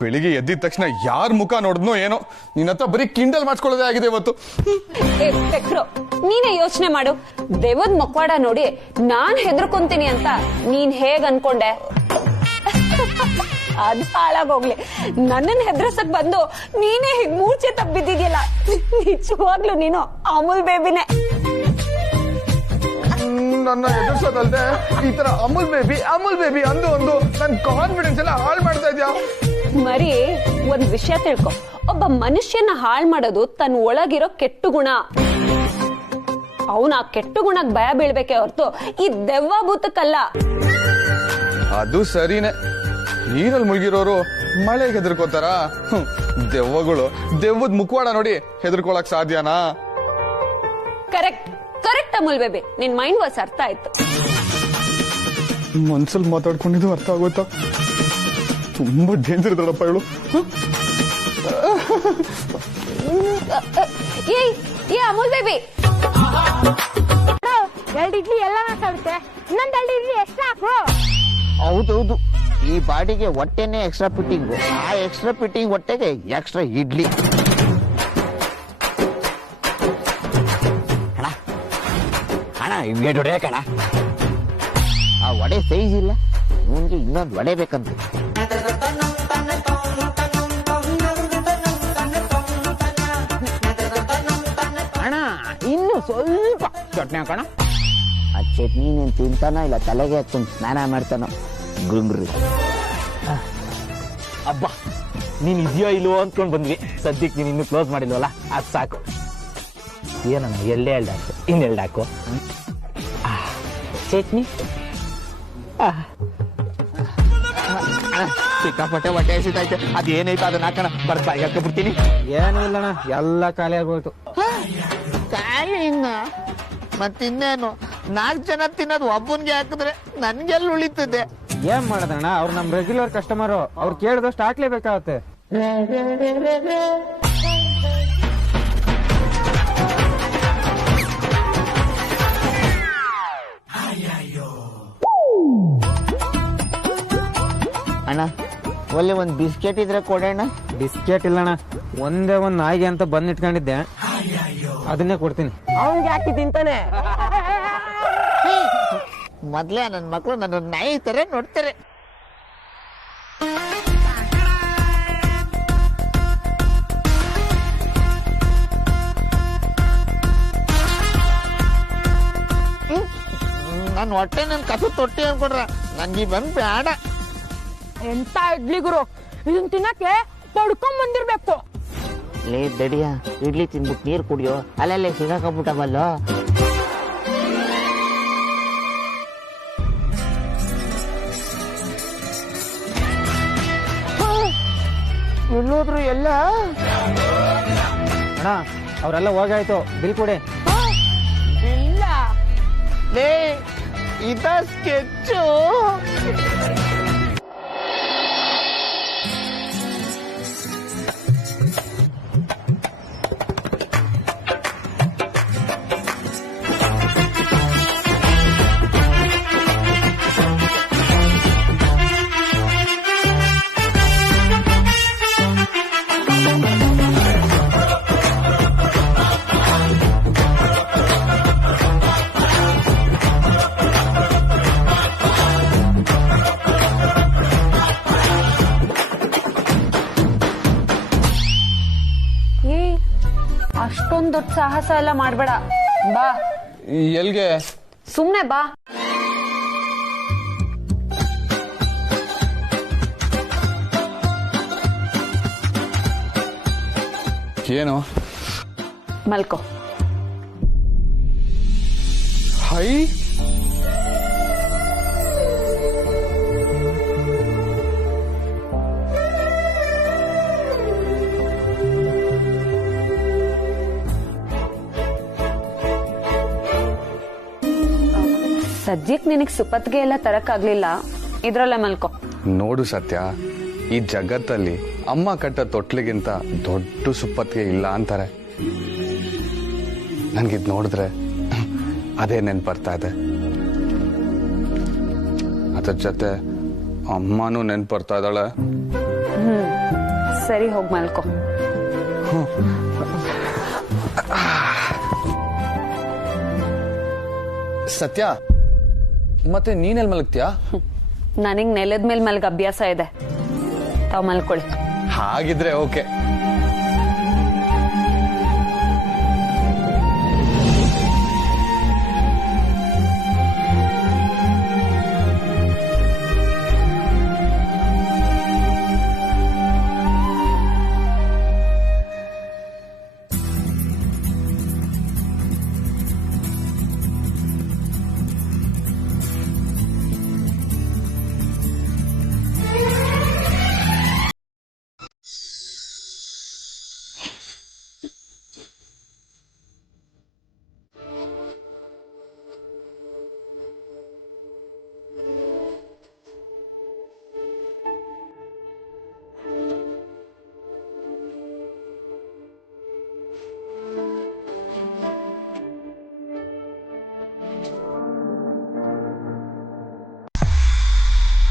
ಬೆಳಿಗ್ಗೆ ಎದ್ದಿದ ತಕ್ಷಣ ಯಾರ ಮುಖ ನೋಡಿದ್ನೋ ಏನೋ, ನಿನ್ನ ಹತ್ರ ಬರೀ ಕಿಂಡಲ್ ಮಾಡ್ಕೊಳ್ಳೋದೇ ಆಗಿದೆ ಇವತ್ತು. ನೀನೇ ಯೋಚನೆ ಮಾಡು. ದೇವದ್ ಮಕ್ವಾಡ ನೋಡಿ ನಾನ್ ಹೆದರ್ಕೊಂತೀನಿ ಅಂತ ನೀನ್ ಹೇಗ್ ಅನ್ಕೊಂಡೆ? ಅದ್ ಹಾಳಾಗೋಗ್ಲಿ, ನನ್ನನ್ ಹೆದರ್ಸಕ್ ಬಂದು ನೀನೇ ಹೀಗ್ ಮೂರ್ಛೆ ತಬ್ಬಿದ್ದಿದ್ಯಲ್ಲ. ನಿಜವಾಗ್ಲು ನೀನು ಅಮೂಲ್ ಬೇಬಿನೇ. ನನ್ನ ಎದುರ್ಸೋದಲ್ದೆ ಈ ತರ ಅಮೂಲ್ ಬೇಬಿ ಅಂದು ನನ್ ಕಾನ್ಫಿಡೆನ್ಸ್ ಎಲ್ಲ ಹಾಳು ಮಾಡ್ತಾ ಇದ್ಯಾ? ಮರಿ, ಒಂದ್ ವಿಷಯ ತಿಳ್ಕೊ. ಒಬ್ಬ ಮನುಷ್ಯನ ಹಾಳ್ ಮಾಡೋದು ತನ್ನ ಒಳಗಿರೋ ಕೆಟ್ಟು ಗುಣ. ಅವನ ಆ ಕೆಟ್ಟು ಗುಣಕ್ ಭಯ ಬೀಳ್ಬೇಕೆ ಹೊರತು ಈ ದೆವ್ವ ಭೂತಕ್ಕಲ್ಲ. ಅದು ಸರಿನೇ. ನೀರಲ್ಲಿ ಮುಳುಗಿರೋರು ಮಳೆಗೆ ಹೆದರ್ಕೋತಾರ? ದೆವ್ವಗಳು ದೆವ್ವದ ಮುಖವಾಡ ನೋಡಿ ಹೆದರ್ಕೊಳಕ್ ಸಾಧ್ಯನಾ? ಕರೆಕ್ಟ್ ಕರೆಕ್ಟ್ ಅಮೂಲ್ ಬೇಬಿ, ನಿನ್ ಮೈಂಡ್ ವಾಸ್ ಅರ್ಥ ಆಯ್ತು. ಮನ್ಸಲ್ಲಿ ಮಾತಾಡ್ಕೊಂಡಿದ್ದು ಅರ್ಥ ಆಗೋಯ್ತಾ? ತುಂಬಾ ಡೇಂಜರ್ ಇದ್ದಾಳಪ್ಪ ಇವಳು. ಏ ಅಮೂಲ್ ಬೇಬಿ, 2 ಇಡ್ಲಿ ಎಲ್ಲ ಮಾತಾಡುತ್ತೆ, ಇನ್ನೊಂದು 2 ಇಡ್ಲಿ ಎಕ್ಸ್ಟ್ರಾ ಹಾಕು. ಹೌದೌದು, ಈ ಬಾಡಿಗೆ ಹೊಟ್ಟೆನೆ ಎಕ್ಸ್ಟ್ರಾ ಫಿಟ್ಟಿಂಗು, ಆ ಎಕ್ಸ್ಟ್ರಾ ಫಿಟ್ಟಿಂಗ್ ಹೊಟ್ಟೆಗೆ ಎಕ್ಸ್ಟ್ರಾ ಇಡ್ಲಿ. ಅಣ್ಣ ಇಮ್ಗೆ ಹೊಡೆಯ ಕಣ. ಆ ವಡೆ ಸೈಜ್ ಇಲ್ಲ, ನಿಮ್ಗೆ ಇನ್ನೊಂದು ವಡೆ ಬೇಕಂತ. ಅಣ್ಣ ಇನ್ನು ಸ್ವಲ್ಪ ಚಟ್ನಿ ಹಾಕೋಣ. ಆ ಚಟ್ನಿ ನೀನ್ ತಿಂತಾನೋ ಇಲ್ಲ ತಲೆಗೆ ಹಚ್ಕೊಂಡು ಸ್ನಾನ ಮಾಡ್ತಾನೋ ಗುಂಗ್ರಿ. ಅಬ್ಬ, ನೀನ್ ಇದೆಯೋ ಇಲ್ವೋ ಅಂದ್ಕೊಂಡ್ ಬಂದ್ವಿ. ಸದ್ಯಕ್ಕೆ ನೀನ್ ಇನ್ನು ಕ್ಲೋಸ್ ಮಾಡಿಲ್ವಲ್ಲ, ಅದ್ ಸಾಕು. ಏನಣ್ಣ ಎಳ್ಳೆ ಹಾಕು, ಇನ್ನೆರಡು ಹಾಕು. ಚಟ್ನಿ ಸಿಕ್ಕಾಪಟ್ಟೆ ಹೊಟ್ಟೆ ಹಸಿತೈತೆ, ಅದೇನೈತೆ ಅದನ್ನ ಹಾಕೋಣ. ಬರ್ತಾ ಹಾಕೊಂಡ್ಬಿಡ್ತೀನಿ. ಏನೂ ಇಲ್ಲಣ್ಣ, ಎಲ್ಲ ಖಾಲಿ ಆಗೋಯ್ತು. ಖಾಲಿ ಇನ್ನ ಮತ್ತಿನ್ನೇನು, 4 ಜನ ತಿನ್ನೋದು ಒಬ್ಬನ್ಗೆ ಹಾಕಿದ್ರೆ ನನ್ಗೆಲ್ಲ ಉಳಿತದೆ. ಏನ್ ಮಾಡೋದಣ್ಣ, ಅವ್ರು ನಮ್ ರೆಗ್ಯುಲರ್ ಕಸ್ಟಮರು, ಅವ್ರು ಕೇಳಿದಷ್ಟು ಹಾಕ್ಲೇಬೇಕಾಗತ್ತೆ. ಅಣ್ಣ ಒಳ್ಳೆ ಒಂದು ಬಿಸ್ಕೆಟ್ ಇದ್ರೆ ಕೊಡೋಣ. ಬಿಸ್ಕೆಟ್ ಇಲ್ಲಣ್ಣ, ಒಂದೇ ಒಂದ್ ನಾಯಿಗೆ ಅಂತ ಬಂದ್ ಇಟ್ಕೊಂಡಿದ್ದೆ, ಅದನ್ನೇ ಕೊಡ್ತೀನಿ. ಅವ್ನಿಗೆ ಹಾಕಿ ತಿಂತಾನೆ. ಮೊದ್ಲೇ ನನ್ನ ಮಕ್ಕಳು ನನ್ನ ನಾಯಿ ತರ ನೋಡ್ತಾರೆ. ನನ್ನ ಹೊಟ್ಟೆ ನನ್ ಕಸ ತೊಟ್ಟಿ ಅನ್ಕೊಂಡ್ರ, ನನ್ಗೆ ಬಂದ್ ಬೇಡ. ಎಂತ ಇಡ್ಲಿ ಗುರು, ಇದನ್ ತಿನ್ನಕ್ಕೆ ಪಡ್ಕೊಂಡ್ ಬಂದಿರ್ಬೇಕು. ಲೇ ದಡಿಯ, ಇಡ್ಲಿ ತಿನ್ಬಿಟ್ಟು ನೀರು ಕುಡಿಯೋ, ಅಲ್ಲಲ್ಲೇ ಸಿಗಾಕೊಂಡ್ಬಿಟ್ಟವಲ್ಲೋ. ಎಲ್ಲೋದ್ರು ಎಲ್ಲ? ಅಣ್ಣ ಅವರೆಲ್ಲ ಹೋಗಾಯ್ತು, ಬಿಲ್ ಕೊಡಿ. ಇಲ್ಲ ಲೇ ಇದ ಸ್ಕೆಚ್ಚು. ಅಷ್ಟೊಂದ್ ದೊಡ್ಡ ಸಾಹಸ ಎಲ್ಲ ಮಾಡ್ಬೇಡ, ಬಾ. ಎಲ್ಗೆ? ಸುಮ್ನೆ ಬಾ. ಏನು? ಮಲ್ಕೋ. ಹೈ, ಸದ್ಯಕ್ ನಿನಗ್ ಸುಪತ್ಗೆ ಎಲ್ಲ ತರಕ್ಕಾಗ್ಲಿಲ್ಲ, ಇದ್ರಲ್ಲೇ ಮಲ್ಕೋ. ನೋಡು ಸತ್ಯ, ಈ ಜಗತ್ತಲ್ಲಿ ಅಮ್ಮ ಕಟ್ಟ ತೊಟ್ಲಿಗಿಂತ ದೊಡ್ಡ ಸುಪ್ಪತ್ತಿಗೆ ಇಲ್ಲ ಅಂತಾರೆ. ನನ್ಗಿದ್ ನೋಡಿದ್ರೆ ಅದೇ ನೆನ್ಪು ಬರ್ತಾ ಇದೆ. ಅದ್ರ ಜೊತೆ ಅಮ್ಮನೂ ನೆನ್ಪು ಬರ್ತಾ ಇದ್ದಾಳೆ. ಸರಿ, ಹೋಗ್ ಮಲ್ಕೋ. ಸತ್ಯ, ಮತ್ತೆ ನೀನೆಲ್ ಮಲಗ್ತೀಯಾ? ನನಗ್ ನೆಲದ ಮೇಲೆ ಮಲ್ಗ ಅಭ್ಯಾಸ ಇದೆ, ತಾವ್ ಮಲ್ಕೊಳ್ಳಿ. ಹಾಗಿದ್ರೆ ಓಕೆ.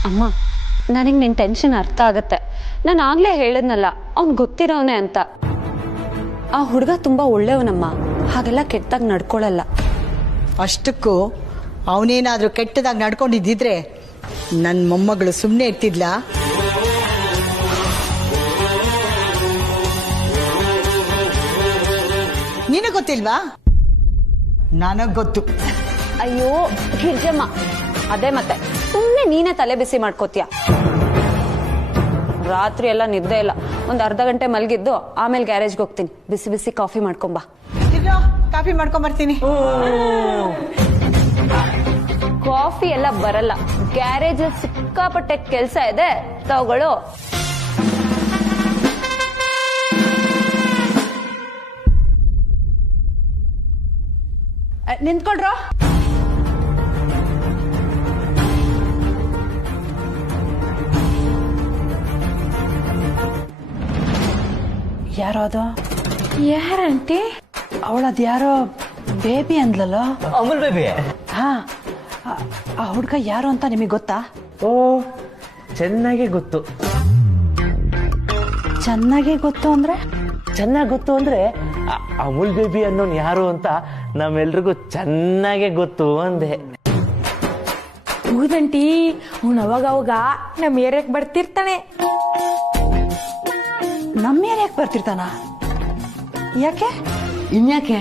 ಅಮ್ಮ ನನಗೆ ನಿನ್ ಟೆನ್ಷನ್ ಅರ್ಥ ಆಗತ್ತೆ. ನಾನು ಆಗ್ಲೇ ಹೇಳದ್ನಲ್ಲ ಅವ್ನ್ ಗೊತ್ತಿರೋನೆ ಅಂತ. ಆ ಹುಡುಗ ತುಂಬಾ ಒಳ್ಳೆಯವನಮ್ಮ, ಹಾಗೆಲ್ಲ ಕೆಟ್ಟದಾಗ ನಡ್ಕೊಳಲ್ಲ. ಅಷ್ಟಕ್ಕೂ ಅವನೇನಾದ್ರೂ ಕೆಟ್ಟದಾಗಿ ನಡ್ಕೊಂಡಿದ್ದಿದ್ರೆ ನನ್ನ ಮೊಮ್ಮಗಳು ಸುಮ್ಮನೆ ಇರ್ತಿದ್ಲ? ನಿನಗೆ ಗೊತ್ತಿಲ್ವಾ? ನನಗ್ ಗೊತ್ತು. ಅಯ್ಯೋ ಗಿರ್ಜಮ್ಮ, ಅದೇ ಮತ್ತೆ ಸುಮ್ಮನೆ ನೀನೇ ತಲೆ ಬಿಸಿ ಮಾಡ್ಕೋತೀಯ. ರಾತ್ರಿ ಎಲ್ಲ ನಿದ್ದೆ ಇಲ್ಲ. ಒಂದ್ ಅರ್ಧ ಗಂಟೆ ಮಲಗಿದ್ದು ಆಮೇಲೆ ಗ್ಯಾರೇಜ್ಗೆ ಹೋಗ್ತೀನಿ. ಬಿಸಿ ಬಿಸಿ ಕಾಫಿ ಮಾಡ್ಕೊಂಬಾ. ಕಾಫಿ ಮಾಡ್ಕೊಂಡ್ ಬರ್ತೀನಿ. ಕಾಫಿ ಎಲ್ಲ ಬರಲ್ಲ, ಗ್ಯಾರೇಜ್ ಸಿಕ್ಕಾಪಟ್ಟೆ ಕೆಲ್ಸ ಇದೆ, ತಗೊಳ್ಳೋ. ನಿಂತ್ಕೊಳ್ರೋ. ಯಾರೋ ಅದು? ಯಾರಂಟಿ? ಅವಳದ್ ಯಾರೋ ಬೇಬಿ ಅಂದ್ಲಲ್ಲ? ಅಮೂಲ್ ಬೇಬಿ? ಹಾ, ಆ ಹುಡ್ಗ ಯಾರು ಅಂತ ನಿಮಗೆ ಗೊತ್ತಾ? ಓ, ಚೆನ್ನಾಗೇ ಗೊತ್ತು. ಚೆನ್ನಾಗಿ ಗೊತ್ತು ಅಂದ್ರೆ? ಚೆನ್ನಾಗಿ ಗೊತ್ತು ಅಂದ್ರೆ ಅಮೂಲ್ ಬೇಬಿ ಅನ್ನೋನ್ ಯಾರು ಅಂತ ನಮ್ಮೆಲ್ರಿಗೂ ಚೆನ್ನಾಗೇ ಗೊತ್ತು ಅಂದೆ. ಹೌದಂಟಿ, ಅವ್ನು ಅವಾಗ ಅವಾಗ ನಮ್ಮ ಏರಿಯಾಕ್ ಬರ್ತಿರ್ತಾನೆ. ನಮ್ಮ ಏರಿಯಾಕ್ ಬರ್ತಿರ್ತಾನ? ಯಾಕೆ? ಇನ್ಯಾಕೆ?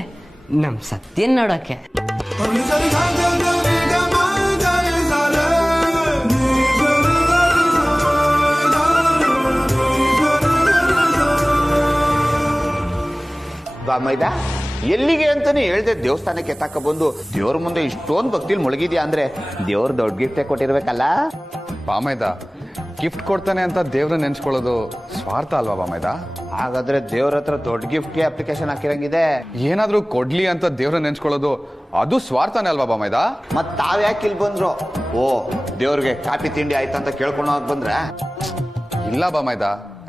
ನಮ್ ಸತ್ಯನ್ ನೋಡಕ್ಕೆ. ಬಾಮೈದ, ಎಲ್ಲಿಗೆ ಅಂತಾನೆ ಹೇಳ್ದೆ ದೇವಸ್ಥಾನಕ್ಕೆ ಎತ್ತಾಕ ಬಂದು ದೇವ್ರ ಮುಂದೆ ಇಷ್ಟೊಂದು ಭಕ್ತಿಲ್ ಮುಳುಗಿದ್ಯಾ ಅಂದ್ರೆ ದೇವ್ರ ದೊಡ್ಡ ಗಿಫ್ಟೇ ಕೊಟ್ಟಿರ್ಬೇಕಲ್ಲ? ಬಾಮೈದ, ಗಿಫ್ಟ್ ಕೊಡ್ತಾನೆ ಅಂತ ದೇವ್ರ ನೆನ್ಸ್ಕೊಳ್ಳೋದು ಸ್ವಾರ್ಥ ಅಲ್ವಾ ಬಾಮೈದ? ಹಾಗಾದ್ರೆ ದೇವ್ರ ಹತ್ರ ದೊಡ್ಡ ಗಿಫ್ಟ್ಗೆ ಅಪ್ಲಿಕೇಶನ್ ಹಾಕಿರಂಗಿದೆ. ಏನಾದ್ರೂ ಕೊಡ್ಲಿ ಅಂತ ದೇವ್ರ ನೆನ್ಸ್ಕೊಳ್ಳೋದು ಅದು ಸ್ವಾರ್ಥನೇ ಅಲ್ವಾ ಬಾಮೈದ? ಮತ್ ತಾವ್ ಯಾಕೆ ಇಲ್ಲಿ ಬಂದ್ರು? ಓ, ದೇವ್ರಿಗೆ ಕಾಫಿ ತಿಂಡಿ ಆಯ್ತಂತ ಕೇಳ್ಕೊಂಡು ಹೋಗ್ ಬಂದ್ರ? ಇಲ್ಲ ಬಾಮೈದ,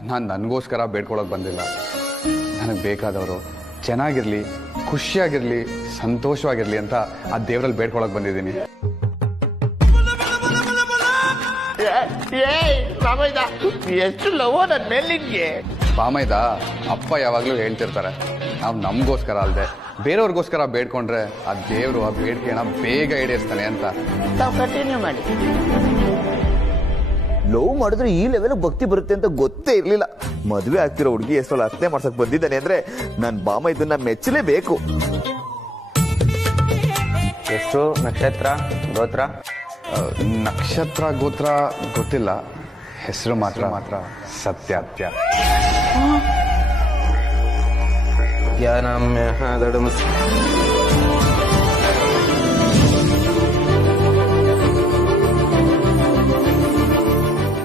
ನಾನ್ ನನ್ಗೋಸ್ಕರ ಬೇಡ್ಕೊಳಕ್ ಬಂದಿಲ್ಲ. ನನಗ್ ಬೇಕಾದವರು ಚೆನ್ನಾಗಿರ್ಲಿ, ಖುಷಿಯಾಗಿರ್ಲಿ, ಸಂತೋಷವಾಗಿರ್ಲಿ ಅಂತ ಆ ದೇವ್ರಲ್ಲಿ ಬೇಡ್ಕೊಳಕ್ ಬಂದಿದ್ದೀನಿ. ಎಷ್ಟು ಲವ್ ನನ್ ಮೇಲಿನ್ಗೆ. ಬಾಮೈದ, ಅಪ್ಪ ಯಾವಾಗ್ಲೂ ಹೇಳ್ತಿರ್ತಾರೆ, ನಾವ್ ನಮ್ಗೋಸ್ಕರ ಅಲ್ದೆ ಬೇರೆಯವ್ರಿಗೋಸ್ಕರ ಬೇಡ್ಕೊಂಡ್ರೆ ಆ ದೇವ್ರು ಆ ಬೇಡಿಕೆನ ಬೇಗ ಈಡೇರಿಸ್ತಾನೆ ಅಂತ. ತಾವ್ ಕಂಟಿನ್ಯೂ ಮಾಡಿ. ಲವ್ ಮಾಡಿದ್ರೆ ಈ ಲೆವೆಲ್ ಭಕ್ತಿ ಬರುತ್ತೆ ಅಂತ ಗೊತ್ತೇ ಇರ್ಲಿಲ್ಲ. ಮದುವೆ ಆಗ್ತಿರೋ ಹುಡುಗಿ ಎಷ್ಟೊಳ ಅರ್ಥ ಮಾಡ್ಸಕ್ ಬಂದಿದ್ದಾನೆ ಅಂದ್ರೆ ನನ್ ಬಾಮ ಇದನ್ನ ಮೆಚ್ಚಲೇಬೇಕು. ಎಷ್ಟು ನಕ್ಷತ್ರ ಗೋತ್ರ? ನಕ್ಷತ್ರ ಗೋತ್ರ ಗೊತ್ತಿಲ್ಲ, ಹೆಸರು ಮಾತ್ರ ಸತ್ಯ.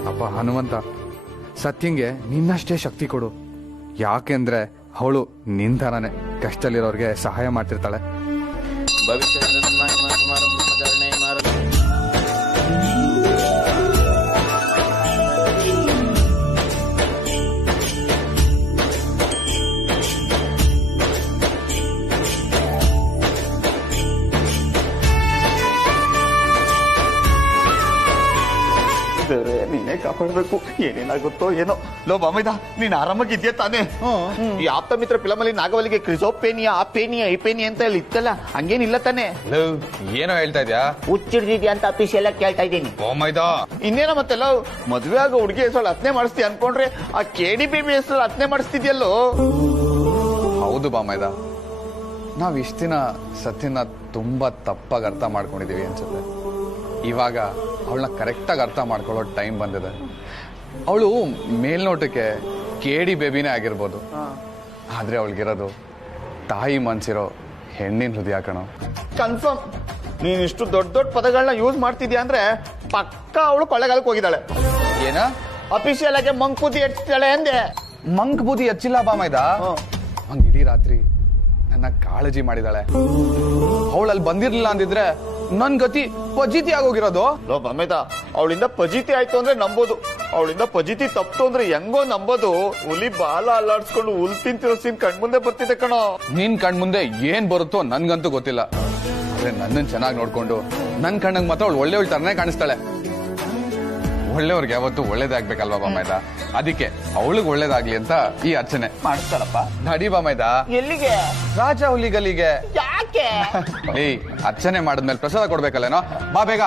ಅಪ್ಪ ಹನುಮಂತ, ಸತ್ಯಂಗೆ ನಿನ್ನಷ್ಟೇ ಶಕ್ತಿ ಕೊಡು. ಯಾಕೆಂದ್ರೆ ಅವಳು ನಿನ್ ತರಾನೆ ಕಷ್ಟದಲ್ಲಿರೋರ್ಗೆ ಸಹಾಯ ಮಾಡ್ತಿರ್ತಾಳೆ. ನೀನೇ ಕಾಪಾಡ್ಬೇಕು, ಏನೇನಾಗುತ್ತೋ ಏನೋ. ಲೋ ಬಾಮೈದ, ನೀನ್ ಆರಾಮಾಗಿದ್ಯಾ ತಾನೇ? ಈ ಆಪ್ತ ಮಿತ್ರ ಫಿಲಮ್ ಅಲ್ಲಿ ನಾಗವಲ್ಲಿಗೆ ಕ್ರಿಸೋಪೇನಿಯಾ, ಆ ಪೇನಿಯಾ, ಈ ಪೇನಿಯಾ ಅಂತ ಹೇಳಿ ಇತ್ತಲ್ಲ, ಹಂಗೇನಿಲ್ಲ ತಾನೆ? ಏನೋ ಹೇಳ್ತಾ ಇದ್ಯಾ? ಹುಚ್ಚಿಡ್ದಿದ್ಯಾ ಅಂತ ಅಫಿಷಿಯಲ್ ಆಗಿ ಕೇಳ್ತಾ ಇದ್ದೀನಿ. ಇನ್ನೇನೋ ಮತ್ತೆ ಲವ್, ಮದ್ವೆ ಆಗೋ ಹುಡುಗಿ ಹೆಸರು ಹತ್ನೆ ಮಾಡಿಸ್ತೀಯ ಅನ್ಕೊಂಡ್ರೆ ಆ ಕೇಡಿ ಬೇಬಿ ಹೆಸರು ಹತ್ನೆ ಮಾಡಿಸ್ತಿದ್ಯಲ್ಲೋ. ಹೌದು ಬಾಮೈದ, ನಾವ್ ಇಷ್ಟ ದಿನ ಸತ್ಯನ ತುಂಬಾ ತಪ್ಪಾಗಿ ಅರ್ಥ ಮಾಡ್ಕೊಂಡಿದೀವಿ ಅನ್ಸುತ್ತೆ. ಇವಾಗ ಅವಳನ್ನ ಕರೆಕ್ಟಾಗಿ ಅರ್ಥ ಮಾಡ್ಕೊಳ್ಳೋ ಟೈಮ್ ಬಂದಿದೆ. ಅವಳು ಮೇಲ್ನೋಟಕ್ಕೆ ಕೇಡಿ ಬೇಬಿನೇ ಆಗಿರ್ಬೋದು, ಆದ್ರೆ ಅವಳಿಗಿರೋದು ತಾಯಿ ಮನ್ಸಿರೋ ಹೆಣ್ಣಿನ ಹೃದಯ ಕಣೋ. ಕನ್ಫರ್ಮ್. ನೀನ್ ಇಷ್ಟು ದೊಡ್ಡ ದೊಡ್ಡ ಪದಗಳನ್ನ ಯೂಸ್ ಮಾಡ್ತಿದ್ಯಾ ಅಂದ್ರೆ ಪಕ್ಕ ಅವಳು ಕೊಳ್ಳೆಗಾಲಕ್ಕೆ ಹೋಗಿದ್ದಾಳೆ. ಏನ? ಅಫಿಷಿಯಲ್ ಆಗಿ ಮಂಕ್ ಬುದ್ಧಿ ಹಚ್ಚಿದ್ದಾಳೆ ಅಂದೆ. ಮಂಕ್ ಬುದ್ಧಿ ಹಚ್ಚಿಲ್ಲ ಬಾಮೈದ, ಒಂದ್ ಇಡೀ ರಾತ್ರಿ ನನ್ನ ಕಾಳಜಿ ಮಾಡಿದಾಳೆ. ಅವಳಲ್ಲಿ ಬಂದಿರ್ಲಿಲ್ಲ ಅಂದಿದ್ರೆ ನನ್ ಗತಿ ಪಜಿತಿ ಆಗೋಗಿರೋದು. ಲೋ ಬಾಮೈದ, ಅವಳಿಂದ ಪಜಿತಿ ಆಯ್ತು ಅಂದ್ರೆ ನಂಬೋದು, ಅವಳಿಂದ ಪಜಿತಿ ತಪ್ತು ಅಂದ್ರೆ ಹೆಂಗೋ ನಂಬೋದು. ಹುಲಿ ಬಾಲ ಅಲ್ಲಾಡ್ಸ್ಕೊಂಡು ಹುಲ್ ತಿಂತಿರೋ ಸೀನ್ ಕಣ್ಮುಂದೆ ಬರ್ತಿದೆ ಕಣೋ. ನಿನ್ ಕಣ್ಮುಂದೆ ಏನ್ ಬರುತ್ತೋ ನನ್ಗಂತೂ ಗೊತ್ತಿಲ್ಲ, ಆದ್ರೆ ನನ್ನನ್ ಚೆನ್ನಾಗಿ ನೋಡ್ಕೊಂಡು ನನ್ ಕಣ್ಣಂಗ್ ಮಾತ್ರ ಅವಳು ಒಳ್ಳೆ ತರನೇ ಕಾಣಿಸ್ತಾಳೆ. ಒಳ್ಳೆಯವ್ರಿಗೆ ಯಾವತ್ತು ಒಳ್ಳೇದಾಗ್ಬೇಕಲ್ವಾ ಬಾಮೈದ, ಅದಕ್ಕೆ ಅವಳಿಗೆ ಒಳ್ಳೇದಾಗ್ಲಿ ಅಂತ ಈ ಅರ್ಚನೆ ಮಾಡಿಸ್ತಾರಪ್ಪ. ನಡಿ ಬಾಮೈದ. ಎಲ್ಲಿಗೆ? ರಾಜ ಹುಲಿ ಗಲಿಗೆ. ಯಾಕೆ? ಏಯ್, ಅರ್ಚನೆ ಮಾಡಿದ್ಮೇಲೆ ಪ್ರಸಾದ ಕೊಡ್ಬೇಕಲ್ಲೇನೋ, ಬಾ ಬೇಗ.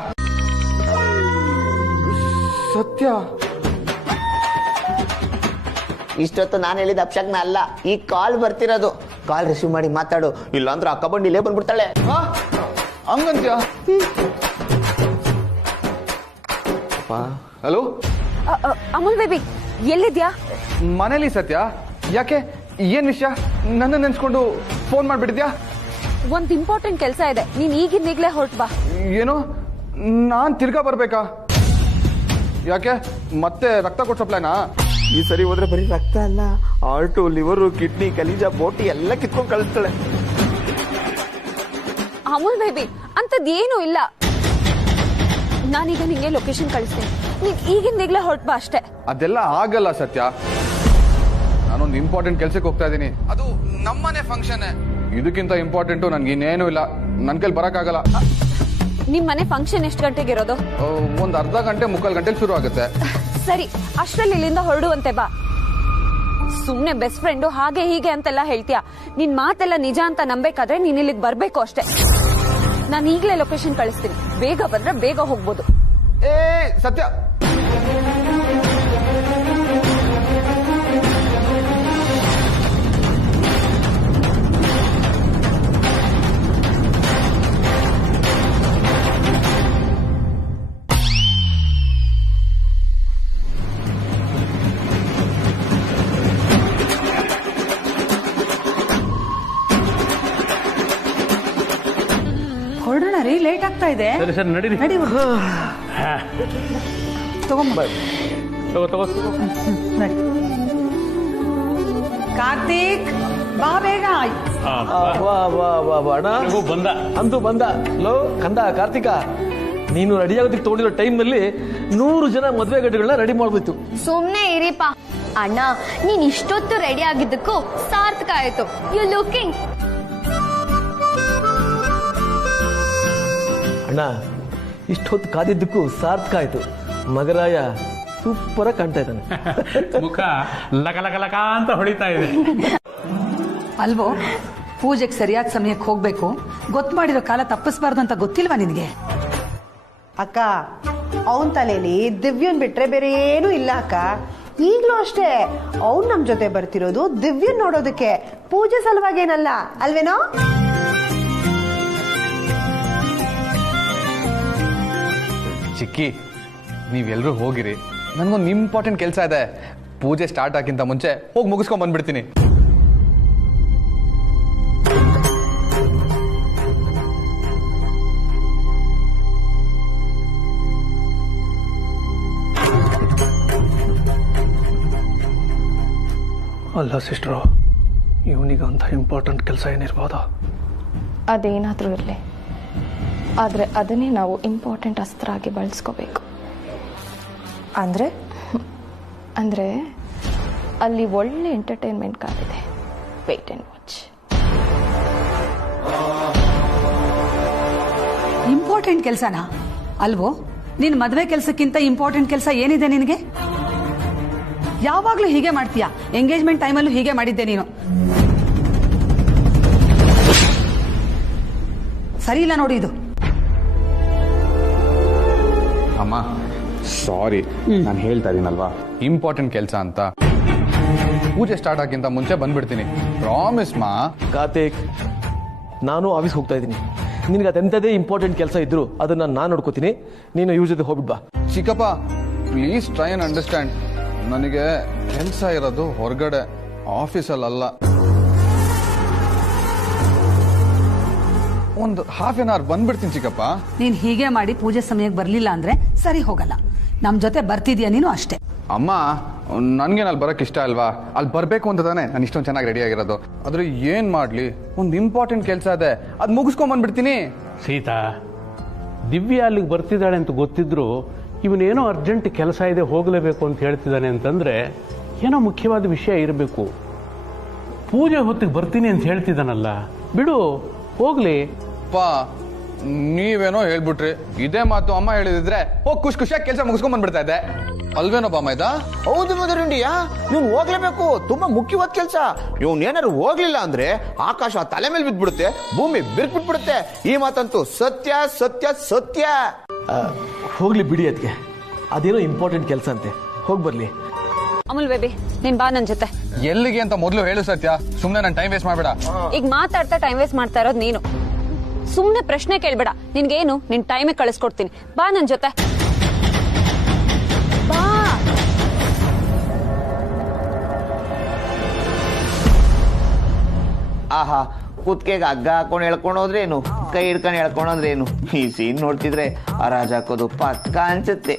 ಸತ್ಯ, ಇಷ್ಟೊತ್ತು ನಾನು ಹೇಳಿದ ಅಪ್ಶಕ್ನ ಅಲ್ಲ, ಈ ಕಾಲ್ ಬರ್ತಿರೋದು. ಕಾಲ್ ರಿಸೀವ್ ಮಾಡಿ ಮಾತಾಡು, ಇಲ್ಲಾಂದ್ರೆ ಅಕ್ಕ ಬಂದು ಇಲ್ಲೇ ಬಂದ್ಬಿಡ್ತಾಳೆ. ಹಂಗಂತ್ಯ? ಹಲೋ ಅಮೂಲ್ ಬೇಬಿ, ಎಲ್ಲಿದ್ಯಾ? ಮನೇಲಿ ಸತ್ಯ. ಯಾಕೆ, ಏನ್ ವಿಷಯ? ನನ್ನ ನೆನ್ಸ್ಕೊಂಡು ಫೋನ್ ಮಾಡ್ಬಿಟ್ಟಿದ್ಯಾ? ಒಂದ್ ಇಂಪಾರ್ಟೆಂಟ್ ಕೆಲಸ ಇದೆ, ನೀನ್ ಈಗಿಂದೀಗ್ಲೇ ಹೊರಟು ಬಾ. ಏನು, ನಾನ್ ತಿರ್ಗಾ ಬರ್ಬೇಕಾ? ಯಾಕೆ, ಮತ್ತೆ ರಕ್ತ ಕೊಡ್ಸೋ ಪ್ಲಾನಾ? ಈ ಸರಿ ಹೋದ್ರೆ ಬರೀ ರಕ್ತ ಅಲ್ಲ, ಹಾರ್ಟು, ಲಿವರು, ಕಿಡ್ನಿ, ಕಲೀಜ, ಬೋಟಿ ಎಲ್ಲ ಕಿತ್ಕೊಂಡು ಕಳಿಸ್ತಾಳೆ. ಅಮೂಲ್ ಬೇಬಿ, ಅಂತದ್ದೇನು ಇಲ್ಲ. ನಾನೀಗ ನಿಂಗೆ ಲೊಕೇಶನ್ ಕಳಿಸ್ತೀನಿ, ನೀನ್ ಈಗಿಂದೀಗ್ಲೇ ಹೊರಟು ಬಾ ಅಷ್ಟೇ. ಅದೆಲ್ಲ ಆಗಲ್ಲ ಸತ್ಯ. ನಾನೊಂದು ಇಂಪಾರ್ಟೆಂಟ್ ಕೆಲ್ಸಕ್ಕೆ ಹೋಗ್ತಾ ಇದ್ದೀನಿ, ಅದು ನಮ್ಮನೆ ಫಂಕ್ಷನ್. ಇದಕ್ಕಿಂತ ಇಂಪಾರ್ಟೆಂಟು ನನ್ಗೆ ಇನ್ನೇನು ಇಲ್ಲ, ನನ್ ಕೈಲಿ ಬರಕ್ಕಾಗಲ್ಲ. ನಿಮ್ ಮನೆ ಫಂಕ್ಷನ್ ಎಷ್ಟು ಗಂಟೆಗೆ ಇರೋದು? ಒಂದ್ ಅರ್ಧ ಗಂಟೆ ಮುಕ್ಕಾಲ್ ಗಂಟೆಲಿ ಶುರು ಆಗುತ್ತೆ. ಸರಿ, ಅಷ್ಟ್ರಲ್ಲಿ ಇಲ್ಲಿಂದ ಹೊರಡುವಂತೆ ಬಾ. ಸುಮ್ನೆ ಬೆಸ್ಟ್ ಫ್ರೆಂಡು ಹಾಗೆ ಹೀಗೆ ಅಂತೆಲ್ಲ ಹೇಳ್ತೀಯ. ನಿನ್ ಮಾತೆಲ್ಲ ನಿಜ ಅಂತ ನಂಬೇಕಾದ್ರೆ ನೀನ್ ಇಲ್ಲಿಗೆ ಬರ್ಬೇಕು ಅಷ್ಟೇ. ನಾನು ಈಗಲೇ ಲೊಕೇಶನ್ ಕಳಿಸ್ತೀನಿ, ಬೇಗ ಬಂದ್ರೆ ಬೇಗ ಹೋಗ್ಬೋದು. ಏ ಸತ್ಯ, ಹೊರಡೋಣ ರೀ, ಲೇಟ್ ಆಗ್ತಾ ಇದೆ. ಸರಿ ಸರಿ, ನಡೀರಿ. ನಡಿ ತಗೊಂಬ. ತಗೋ. ನಡಿ. ಕಾರ್ತಿಕ್, ಬಾ ಬೇಗ. ಅಣ್ಣ ಬಂದ ಅಂತೂ ಬಂದ. ಲೋ ಕಂದ ಕಾರ್ತಿಕ, ನೀನು ರೆಡಿ ಆಗೋದಕ್ಕೆ ತಗೊಂಡಿರೋ ಟೈಮ್ನಲ್ಲಿ 100 ಜನ ಮದುವೆ ಗಡ್ಡೆಗಳನ್ನ ರೆಡಿ ಮಾಡ್ಬಿತ್ತು. ಸುಮ್ನೆ ಇರಿಪ ಅಣ್ಣ, ನೀನ್ ಇಷ್ಟೊತ್ತು ರೆಡಿ ಆಗಿದ್ದಕ್ಕೂ ಸಾರ್ಥಕ ಆಯ್ತು. You looking. ಅಣ್ಣ, ಇಷ್ಟೊತ್ತು ಕಾದಿದ್ದಕ್ಕೂ ಸಾರ್ಥಕ ಆಯ್ತು. ಮಗರಾಯ ಸೂಪರ್ ಆಗಿ ಕಾಣ್ತಾ ಇದ್ದಾನೆ. ಮುಖ ಲಕ ಲಕ ಲಕ ಅಂತ ಹೊಳಿತಾ ಇದೆ. ಅಲ್ವೋ, ಪೂಜೆಗೆ ಸರಿಯಾದ ಸಮಯಕ್ಕೆ ಹೋಗ್ಬೇಕು. ಗೊತ್ತು ಮಾಡಿರೋ ಕಾಲ ತಪ್ಪಿಸ್ಬಾರ್ದು ಅಂತ ಗೊತ್ತಿಲ್ವಾ ನಿನ್ಗೆ? ಅಕ್ಕ, ಅವನ್ ತಲೆಯಲ್ಲಿ ದಿವ್ಯನ್ ಬಿಟ್ರೆ ಬೇರೆ ಏನೂ ಇಲ್ಲ ಅಕ್ಕ. ಈಗ್ಲೂ ಅಷ್ಟೇ, ಅವ್ನ್ ನಮ್ ಜೊತೆ ಬರ್ತಿರೋದು ದಿವ್ಯನ್ ನೋಡೋದಕ್ಕೆ, ಪೂಜೆ ಸಲುವಾಗೇನಲ್ಲ, ಅಲ್ವೇನೋ? ಚಿಕ್ಕಿ, ನೀವೆಲ್ಲರೂ ಹೋಗಿರಿ, ನನ್ಗೊಂದು ಇಂಪಾರ್ಟೆಂಟ್ ಕೆಲಸ ಇದೆ. ಪೂಜೆ ಸ್ಟಾರ್ಟ್ ಆಗಿಂತ ಮುಂಚೆ ಹೋಗಿ ಮುಗಿಸ್ಕೊಂಡ್ ಬಂದ್ಬಿಡ್ತೀನಿ. ಅಲ್ಲ ಸಿಸ್ಟರು, ಇವನಿಗಂತ ಇಂಪಾರ್ಟೆಂಟ್ ಕೆಲಸ ಏನಿರ್ಬೋದಾ? ಅದೇನಾದ್ರೂ ಇರಲಿ, ಆದ್ರೆ ಅದನ್ನೇ ನಾವು ಇಂಪಾರ್ಟೆಂಟ್ ಅಸ್ತ್ರ ಆಗಿ ಬಳಸ್ಕೋಬೇಕು. ಅಂದ್ರೆ ಅಲ್ಲಿ ಒಳ್ಳೆ ಎಂಟರ್ಟೈನ್ಮೆಂಟ್ ಕಾದಿದೆ. Wait and watch. ಇಂಪಾರ್ಟೆಂಟ್ ಕೆಲಸನಾ? ಅಲ್ವೋ, ನಿನ್ ಮದ್ವೆ ಕೆಲಸಕ್ಕಿಂತ ಇಂಪಾರ್ಟೆಂಟ್ ಕೆಲಸ ಏನಿದೆ ನಿನಗೆ? ಯಾವಾಗ್ಲೂ ಹೀಗೆ ಮಾಡ್ತೀಯಾ. ಎಂಗೇಜ್ಮೆಂಟ್ ಟೈಮಲ್ಲೂ ಹೀಗೆ ಮಾಡಿದ್ದೆ ನೀನು. ಸರಿ ಇಲ್ಲ ನೋಡಿ ಇದು. ಅಮ್ಮ ಸಾರಿ, ನಾನು ಹೇಳ್ತಾ ಇದೀನಲ್ವಾ, ಇಂಪಾರ್ಟೆಂಟ್ ಕೆಲಸ ಅಂತ. ಪೂಜೆ ಸ್ಟಾರ್ಟ್ ಆಗಿಂತ ಮುಂಚೆ ಬಂದ್ಬಿಡ್ತೀನಿ, ಪ್ರಾಮಿಸ್ ಮಾ. ಕಾರ್ತಿಕ್, ನಾನು ಆಫೀಸ್ ಹೋಗ್ತಾ ಇದ್ದೀನಿ. ನಿನ್ಗೆ ಅದೆಂಥದೇ ಇಂಪಾರ್ಟೆಂಟ್ ಕೆಲಸ ಇದ್ರು ಅದನ್ನ ನಾನು ನೋಡ್ಕೋತೀನಿ, ನೀನು ಇವ್ರ ಜೊತೆ ಹೋಗ್ಬಿಟ್ ಬಾ. ಚಿಕ್ಕಪ್ಪ ಪ್ಲೀಸ್ ಟ್ರೈ ಅಂಡ್ ಅಂಡರ್ಸ್ಟ್ಯಾಂಡ್. ನನಗೆ ಕೆಲಸ ಇರೋದು ಹೊರಗಡೆ, ಆಫೀಸಲ್ಲ. ಒಂದು ಹಾಫ್ ಆನ್ ಅವರ್ ಬಂದ್ಬಿಡ್ತೀನಿ ಚಿಕ್ಕಪ್ಪ. ನೀನ್ ಹೀಗೆ ಮಾಡಿ ಪೂಜೆ ಸಮಯಕ್ಕೆ ಬರ್ಲಿಲ್ಲ ಅಂದ್ರೆ ಸರಿ ಹೋಗಲ್ಲ. ನಮ್ ಜೊತೆ ಬರ್ತಿದ್ಯಾ ನೀನು ಅಷ್ಟೇ. ಅಮ್ಮ, ನನ್ಗೇನು ಅಲ್ಲಿ ಬರಕ್ ಇಷ್ಟ ಅಲ್ವಾ? ಅಲ್ಲಿ ಬರ್ಬೇಕು ಅಂತ ತಾನೆ ನಾನು ಇಷ್ಟೊಂದು ಚೆನ್ನಾಗಿ ರೆಡಿ ಆಗಿರೋದು. ಆದ್ರೆ ಏನ್ ಮಾಡ್ಲಿ, ಒಂದು ಇಂಪಾರ್ಟೆಂಟ್ ಕೆಲಸ ಇದೆ, ಅದ್ ಮುಗಿಸ್ಕೊಂಡ್ ಬಂದ್ಬಿಡ್ತೀನಿ. ಸೀತಾ, ದಿವ್ಯ ಅಲ್ಲಿಗೆ ಬರ್ತಿದ್ದಾಳೆ ಅಂತ ಗೊತ್ತಿದ್ರು ಇವನೇನೋ ಅರ್ಜೆಂಟ್ ಕೆಲಸ ಇದೆ ಹೋಗಲೇಬೇಕು ಅಂತ ಹೇಳ್ತಿದ್ದಾನೆ ಅಂತಂದ್ರೆ ಏನೋ ಮುಖ್ಯವಾದ ವಿಷಯ ಇರಬೇಕು. ಪೂಜೆ ಹೊತ್ತಿಗೆ ಬರ್ತೀನಿ ಅಂತ ಹೇಳ್ತಿದ್ದಾನಲ್ಲ, ಬಿಡು ಹೋಗ್ಲಿ. ನೀವೇನೋ ಹೇಳ್ಬಿಟ್ರಿ. ಇದೇ ಮಾತು ಅಮ್ಮ ಹೇಳಿದ್ರೆ ಹೋಗಿ ಖುಷಿಯಾಗಿ ಕೆಲಸ ಮುಗಿಸ್ಕೊಂಡ್ ಬಂದ್ಬಿಡ್ತಾ ಇದ್ದೆ ಅಲ್ವೇನೋ ಬಾಮೈದ? ಹೌದು ಮದರಿಂಡಿಯಾ, ನೀವ್ ಹೋಗ್ಲೇಬೇಕು. ತುಂಬಾ ಮುಖ್ಯವಾದ ಕೆಲಸ. ಇವ್ನ್ ಏನಾದ್ರು ಹೋಗ್ಲಿಲ್ಲ ಅಂದ್ರೆ ಆಕಾಶ ತಲೆ ಮೇಲೆ ಬಿದ್ಬಿಡುತ್ತೆ, ಭೂಮಿ ಬಿರುಕ್ಬಿಟ್ಬಿಡುತ್ತೆ. ಈ ಮಾತಂತೂ ಸತ್ಯ ಸತ್ಯ ಸತ್ಯ. ಹೋಗ್ಲಿ ಬಿಡಿ ಅದಕ್ಕೆ, ಅದೇನೋ ಇಂಪಾರ್ಟೆಂಟ್ ಕೆಲಸ ಅಂತೆ, ಹೋಗಿ ಬರ್ಲಿ. ಅಮೂಲ್ ಬೇಬಿ ನೀನ್ ಬಾ ನನ್ ಜೊತೆ. ಎಲ್ಲಿಗೆ ಅಂತ ಮೊದಲು ಹೇಳು ಸತ್ಯ, ಸುಮ್ನೆ ನನ್ ಟೈಮ್ ವೇಸ್ಟ್ ಮಾಡ್ಬೇಡ. ಈಗ ಮಾತಾಡ್ತಾ ಟೈಮ್ ವೇಸ್ಟ್ ಮಾಡ್ತಾ ಇರೋದು ನೀನು. ಸುಮ್ನೆ ಪ್ರಶ್ನೆ ಕೇಳ್ಬೇಡ. ನಿನ್ಗೇನು ನಿನ್ ಟೈಮೇ ಕಳಿಸ್ಕೊಡ್ತೀನಿ. ಬಾ ನನ್ ಜೊತೆ ಬಾ. ಆಹಾ, ಕುತ್ಕೆಗೆ ಹಗ್ಗ ಹಾಕೊಂಡು ಹೇಳ್ಕೊಂಡು ಹೋದ್ರೇನು, ಕೈ ಹಿಡ್ಕೊಂಡು ಹೇಳ್ಕೊಂಡು ಹೋದ್ರೇನು. ಈ ಸೀನ್ ನೋಡ್ತಿದ್ರೆ ರಾಜ ಹಾಕೋದು ಪಕ್ಕ ಅನ್ಸುತ್ತೆ.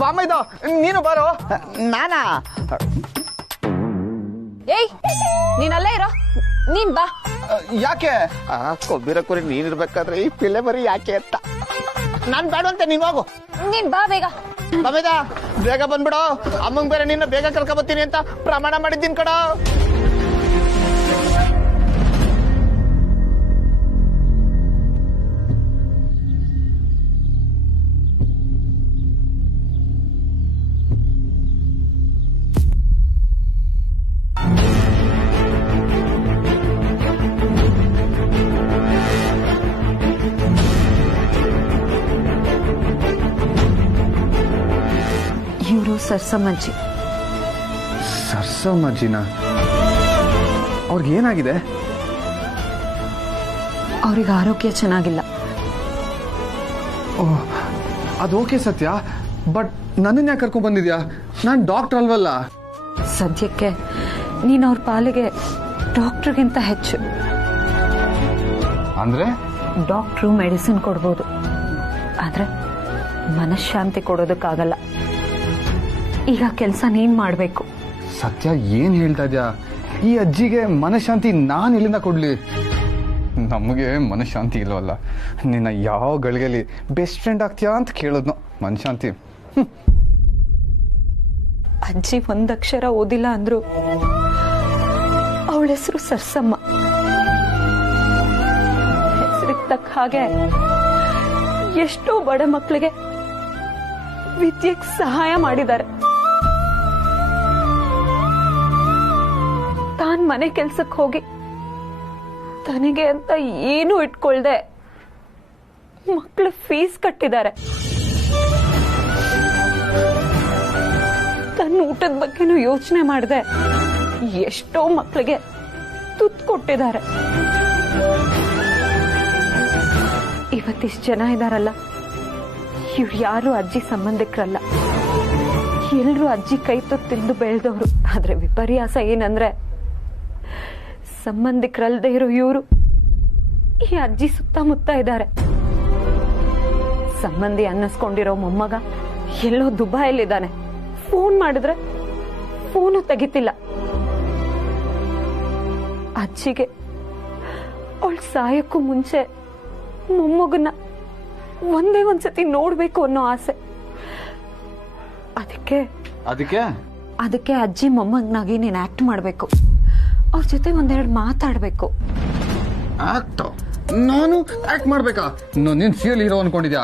ಬಾಮೈದ ನೀನು ಬಾರೋ. ನಾನಾ? ಏಯ್ ನೀನಲ್ಲೇ ಇರೋ, ನೀನ್ ಬಾ. ಯಾಕೆ? ಕೊಬ್ಬಿರ ಕುರಿ ನೀನಿರ್ಬೇಕಾದ್ರೆ ಈ ಪಿಲ್ಲೆ ಬರೀ ಯಾಕೆ ಅಂತ. ನಾನ್ ಬೇಡವಂತೆ, ನೀನ್ ಹೋಗು. ನೀನ್ ಬಾ ಬೇಗ. ಬಾಮೇದ ಬೇಗ ಬಂದ್ಬಿಡು. ಅಮ್ಮಂಗ್ ಬೇರೆ ನಿನ್ನ ಬೇಗ ಕರ್ಕೊಬತ್ತೀನಿ ಅಂತ ಪ್ರಮಾಣ ಮಾಡಿದ್ದೀನಿ ಕಡ. ಇವರು ಸರ್ಸಮ್ಮಜ್ಜಿ. ಸರ್ಸಮ್ಮಜ್ಜಿನ? ಅವ್ರಿಗೇನಾಗಿದೆ? ಅವ್ರಿಗೆ ಆರೋಗ್ಯ ಚೆನ್ನಾಗಿಲ್ಲ. ಓಹ್, ಅದು ಓಕೆ ಸತ್ಯ, ಬಟ್ ನನ್ನನ್ನ ಯಾಕೆ ಕರ್ಕೊಂಡ್ ಬಂದಿದ್ಯಾ? ನಾನ್ ಡಾಕ್ಟರ್ ಅಲ್ವಲ್ಲ. ಸದ್ಯಕ್ಕೆ ನೀನ್ ಅವ್ರ ಪಾಲಿಗೆ ಡಾಕ್ಟರ್ಗಿಂತ ಹೆಚ್ಚು. ಅಂದ್ರೆ ಡಾಕ್ಟ್ರು ಮೆಡಿಸಿನ್ ಕೊಡ್ಬೋದು, ಆದ್ರೆ ಮನಃಶಾಂತಿ ಕೊಡೋದಕ್ಕಾಗಲ್ಲ. ಈಗ ಕೆಲಸ ನೀನ್ ಮಾಡ್ಬೇಕು. ಸತ್ಯ ಏನ್ ಹೇಳ್ತಾ ಇದ್ಯಾ? ಈ ಅಜ್ಜಿಗೆ ಮನಃಶಾಂತಿ ನಾನ್ ಎಲ್ಲಿಂದ ಕೊಡ್ಲಿ? ನಮಗೆ ಮನಃಶಾಂತಿ ಇಲ್ವಲ್ಲ. ನಿನ್ನ ಯಾವ ಗಳಿಗೆಲಿ ಬೆಸ್ಟ್ ಫ್ರೆಂಡ್ ಆಗ್ತೀಯಾ ಅಂತ ಕೇಳೋದ್ನು. ಮನಃಶಾಂತಿ ಅಜ್ಜಿ ಒಂದಕ್ಷರ ಓದಿಲ್ಲ ಅಂದ್ರು ಅವಳ ಹೆಸರು ಸರ್ಸಮ್ಮ. ಹೆಸರಿಗೆ ತಕ್ಕ ಹಾಗೆ ಎಷ್ಟೋ ಬಡ ಮಕ್ಕಳಿಗೆ ವಿದ್ಯೆಗೆ ಸಹಾಯ ಮಾಡಿದ್ದಾರೆ. ತಾನ್ ಮನೆ ಕೆಲ್ಸಕ್ಕೆ ಹೋಗಿ ತನಗೆ ಅಂತ ಏನೂ ಇಟ್ಕೊಳ್ದೆ ಮಕ್ಕಳ ಫೀಸ್ ಕಟ್ಟಿದ್ದಾರೆ. ತನ್ನ ಊಟದ ಬಗ್ಗೆನೂ ಯೋಚನೆ ಮಾಡದೆ ಎಷ್ಟೋ ಮಕ್ಕಳಿಗೆ ತುತ್ತು ಕೊಟ್ಟಿದ್ದಾರೆ. ಇವತ್ತಿಷ್ಟು ಜನ ಇದಾರಲ್ಲ, ಇವ್ರು ಯಾರು ಅಜ್ಜಿ ಸಂಬಂಧಿಕರಲ್ಲ. ಎಲ್ರು ಅಜ್ಜಿ ಕೈ ತುತ್ತು ತಿಂದು ಬೆಳೆದವರು. ಆದ್ರೆ ವಿಪರ್ಯಾಸ ಏನಂದ್ರೆ ಸಂಬಂಧಿಕರಲ್ದೇ ಇರೋ ಇವರು ಈ ಅಜ್ಜಿ ಸುತ್ತಮುತ್ತ ಇದ್ದಾರೆ. ಸಂಬಂಧಿ ಅನ್ನಿಸ್ಕೊಂಡಿರೋ ಮೊಮ್ಮಗ ಎಲ್ಲೋ ದುಬೈಯಲ್ಲಿದ್ದಾನೆ. ಫೋನ್ ಮಾಡಿದ್ರೆ ಫೋನು ತೆಗಿತಿಲ್ಲ. ಅಜ್ಜಿಗೆ ಅವಳ ಸಾಯಕ್ಕೂ ಮುಂಚೆ ಮೊಮ್ಮಗನ್ನ ಒಂದೇ ಒಂದ್ಸತಿ ನೋಡ್ಬೇಕು ಅನ್ನೋ ಆಸೆ. ಅದಕ್ಕೆ ಅಜ್ಜಿ ಮೊಮ್ಮಗನಾಗಿ ನೀನ್ ಆಕ್ಟ್ ಮಾಡ್ಬೇಕು. ಅವ್ರ ಜೊತೆ ಒಂದೆರಡು ಮಾತಾಡ್ಬೇಕು. ನಾನು ಆಕ್ಟ್ ಮಾಡ್ಬೇಕಾ? ನೀನ್ ಸಿಯಲ್ ಹೀರೋ ಅನ್ಕೊಂಡಿದ್ಯಾ?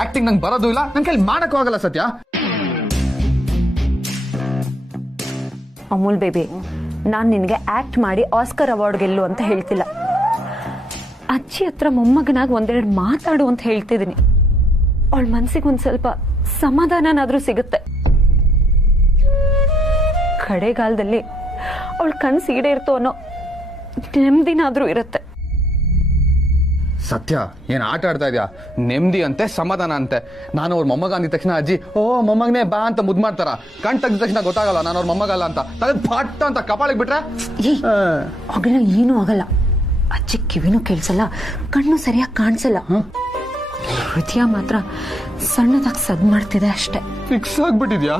ಆಕ್ಟಿಂಗ್ ನಂಗೆ ಬರೋದು ಇಲ್ಲ, ನನ್ ಕೈಲಿ ಮಾಡಕ್ಕೂ ಆಗಲ್ಲ ಸತ್ಯ. ಅಮೂಲ್ ಬೇಬಿ, ನಾನ್ ನಿನ್ಗೆ ಆಕ್ಟ್ ಮಾಡಿ ಆಸ್ಕರ್ ಅವಾರ್ಡ್ ಗೆಲ್ಲು ಅಂತ ಹೇಳ್ತಿಲ್ಲ. ಅಜ್ಜಿ ಹತ್ರ ಮೊಮ್ಮಗನಾಗಿ ಒಂದೆರಡು ಮಾತಾಡು ಅಂತ ಹೇಳ್ತಿದ್ದೀನಿ. ಅವಳ ಮನ್ಸಿಗೆ ಒಂದ್ ಸ್ವಲ್ಪ ಸಮಾಧಾನನಾದ್ರೂ ಸಿಗುತ್ತೆ. ಕಡೆಗಾಲದಲ್ಲಿ ಅವಳ ಕನ್ಸು ಈಡೇರ್ತೋ ಅನ್ನೋ ನೆಮ್ಮದಿನಾದ್ರೂ ಇರುತ್ತೆ. ಸತ್ಯ ಏನ್ ಆಟ ಆಡ್ತಾ ಇದ್ಯಾ? ನೆಮ್ಮದಿ ಅಂತೆ, ಸಮಾಧಾನ ಅಂತೆ. ನಾನು ಅವ್ರ ಮೊಮ್ಮಗ ಅಂದಿದ ತಕ್ಷಣ ಅಜ್ಜಿ ಓ ಮೊಮ್ಮಗನೇ ಬಾ ಅಂತ ಮುದ್ ಮಾಡ್ತಾರ. ಕಣ್ ತೆಗ್ದ ತಕ್ಷಣ ಗೊತ್ತಾಗಲ್ಲ ನಾನು ಅವ್ರ ಮೊಮ್ಮಗಲ್ಲ ಅಂತ. ಫಟ್ ಅಂತ ಕಪಾಳಿಗೆ ಬಿಟ್ರೆ ಆಗಲ್ಲ, ಏನೂ ಆಗಲ್ಲ. ಅಜ್ಜಿ ಕಿವಿನೂ ಕೇಳಿಸಲ್ಲ, ಕಣ್ಣು ಸರಿಯಾಗಿ ಕಾಣಿಸಲ್ಲ. ಹೃದಯ ಮಾತ್ರ ಸಣ್ಣದಾಗಿ ಸದ್ ಮಾಡ್ತಿದೆ ಅಷ್ಟೇ. ಫಿಕ್ಸ್ ಆಗ್ಬಿಟ್ಟಿದ್ಯಾ?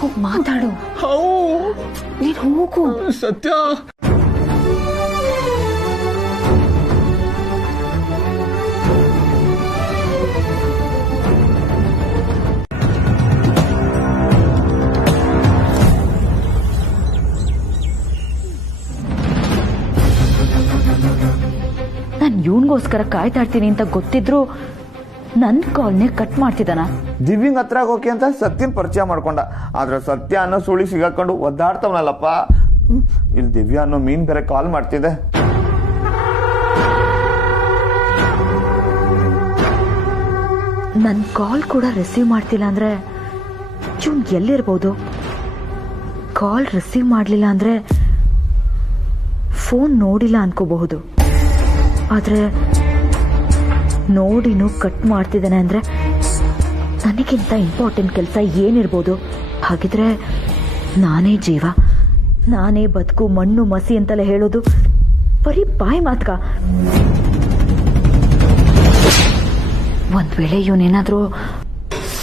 ಹೋಗ್ ಮಾತಾಡು. ನೀನ್ ಹೋಗು. ಸತ್ಯ ನಾನ್ ಇವನ್ಗೂ ನಂಗೋಸ್ಕರ ಕಾಯ್ತಾ ಇರ್ತೀನಿ ಅಂತ ಗೊತ್ತಿದ್ರು ನನ್ ಕಾಲ್ನೇ ಕಟ್ ಮಾಡ್ತಿದ್ದಾನ. ದಿವ್ಯಂಗ್ ಹತ್ರ ಹೋಗಿ ಅಂತ ಸತ್ಯನ್ ಪರಿಚಯ ಮಾಡ್ಕೊಂಡ. ಆದ್ರೆ ಸತ್ಯ ಅನ್ನೋ ಸುಳಿ ಸಿಗಾಕೊಂಡು ಒದ್ದಾಡ್ತವನಲ್ಲಪ್ಪ. ಇಲ್ಲಿ ದಿವ್ಯಾ ಅನ್ನೋ ಮೀನ್ ಬೇರೆ ಕಾಲ್ ಮಾಡ್ತಿದೆ. ನನ್ ಕಾಲ್ ಕೂಡ ರಿಸೀವ್ ಮಾಡ್ತಿಲ್ಲ ಅಂದ್ರೆ ಇವನ್ ಎಲ್ಲಿರ್ಬೋದು? ಕಾಲ್ ರಿಸೀವ್ ಮಾಡ್ಲಿಲ್ಲ ಅಂದ್ರೆ ಫೋನ್ ನೋಡಿಲ್ಲ ಅನ್ಕೋಬಹುದು. ಆದ್ರೆ ನೋಡಿನೂ ಕಟ್ ಮಾಡ್ತಿದ್ದಾನೆ ಅಂದ್ರೆ ನನಗಿಂತ ಇಂಪಾರ್ಟೆಂಟ್ ಕೆಲಸ ಏನಿರ್ಬೋದು? ಹಾಗಿದ್ರೆ ನಾನೇ ಜೀವ, ನಾನೇ ಬದುಕು, ಮಣ್ಣು ಮಸಿ ಅಂತೆಲ್ಲ ಹೇಳೋದು ಬರೀ ಬಾಯಿ ಮಾತ್ಕ. ಒಂದ್ ವೇಳೆ ಇವನೇನಾದ್ರೂ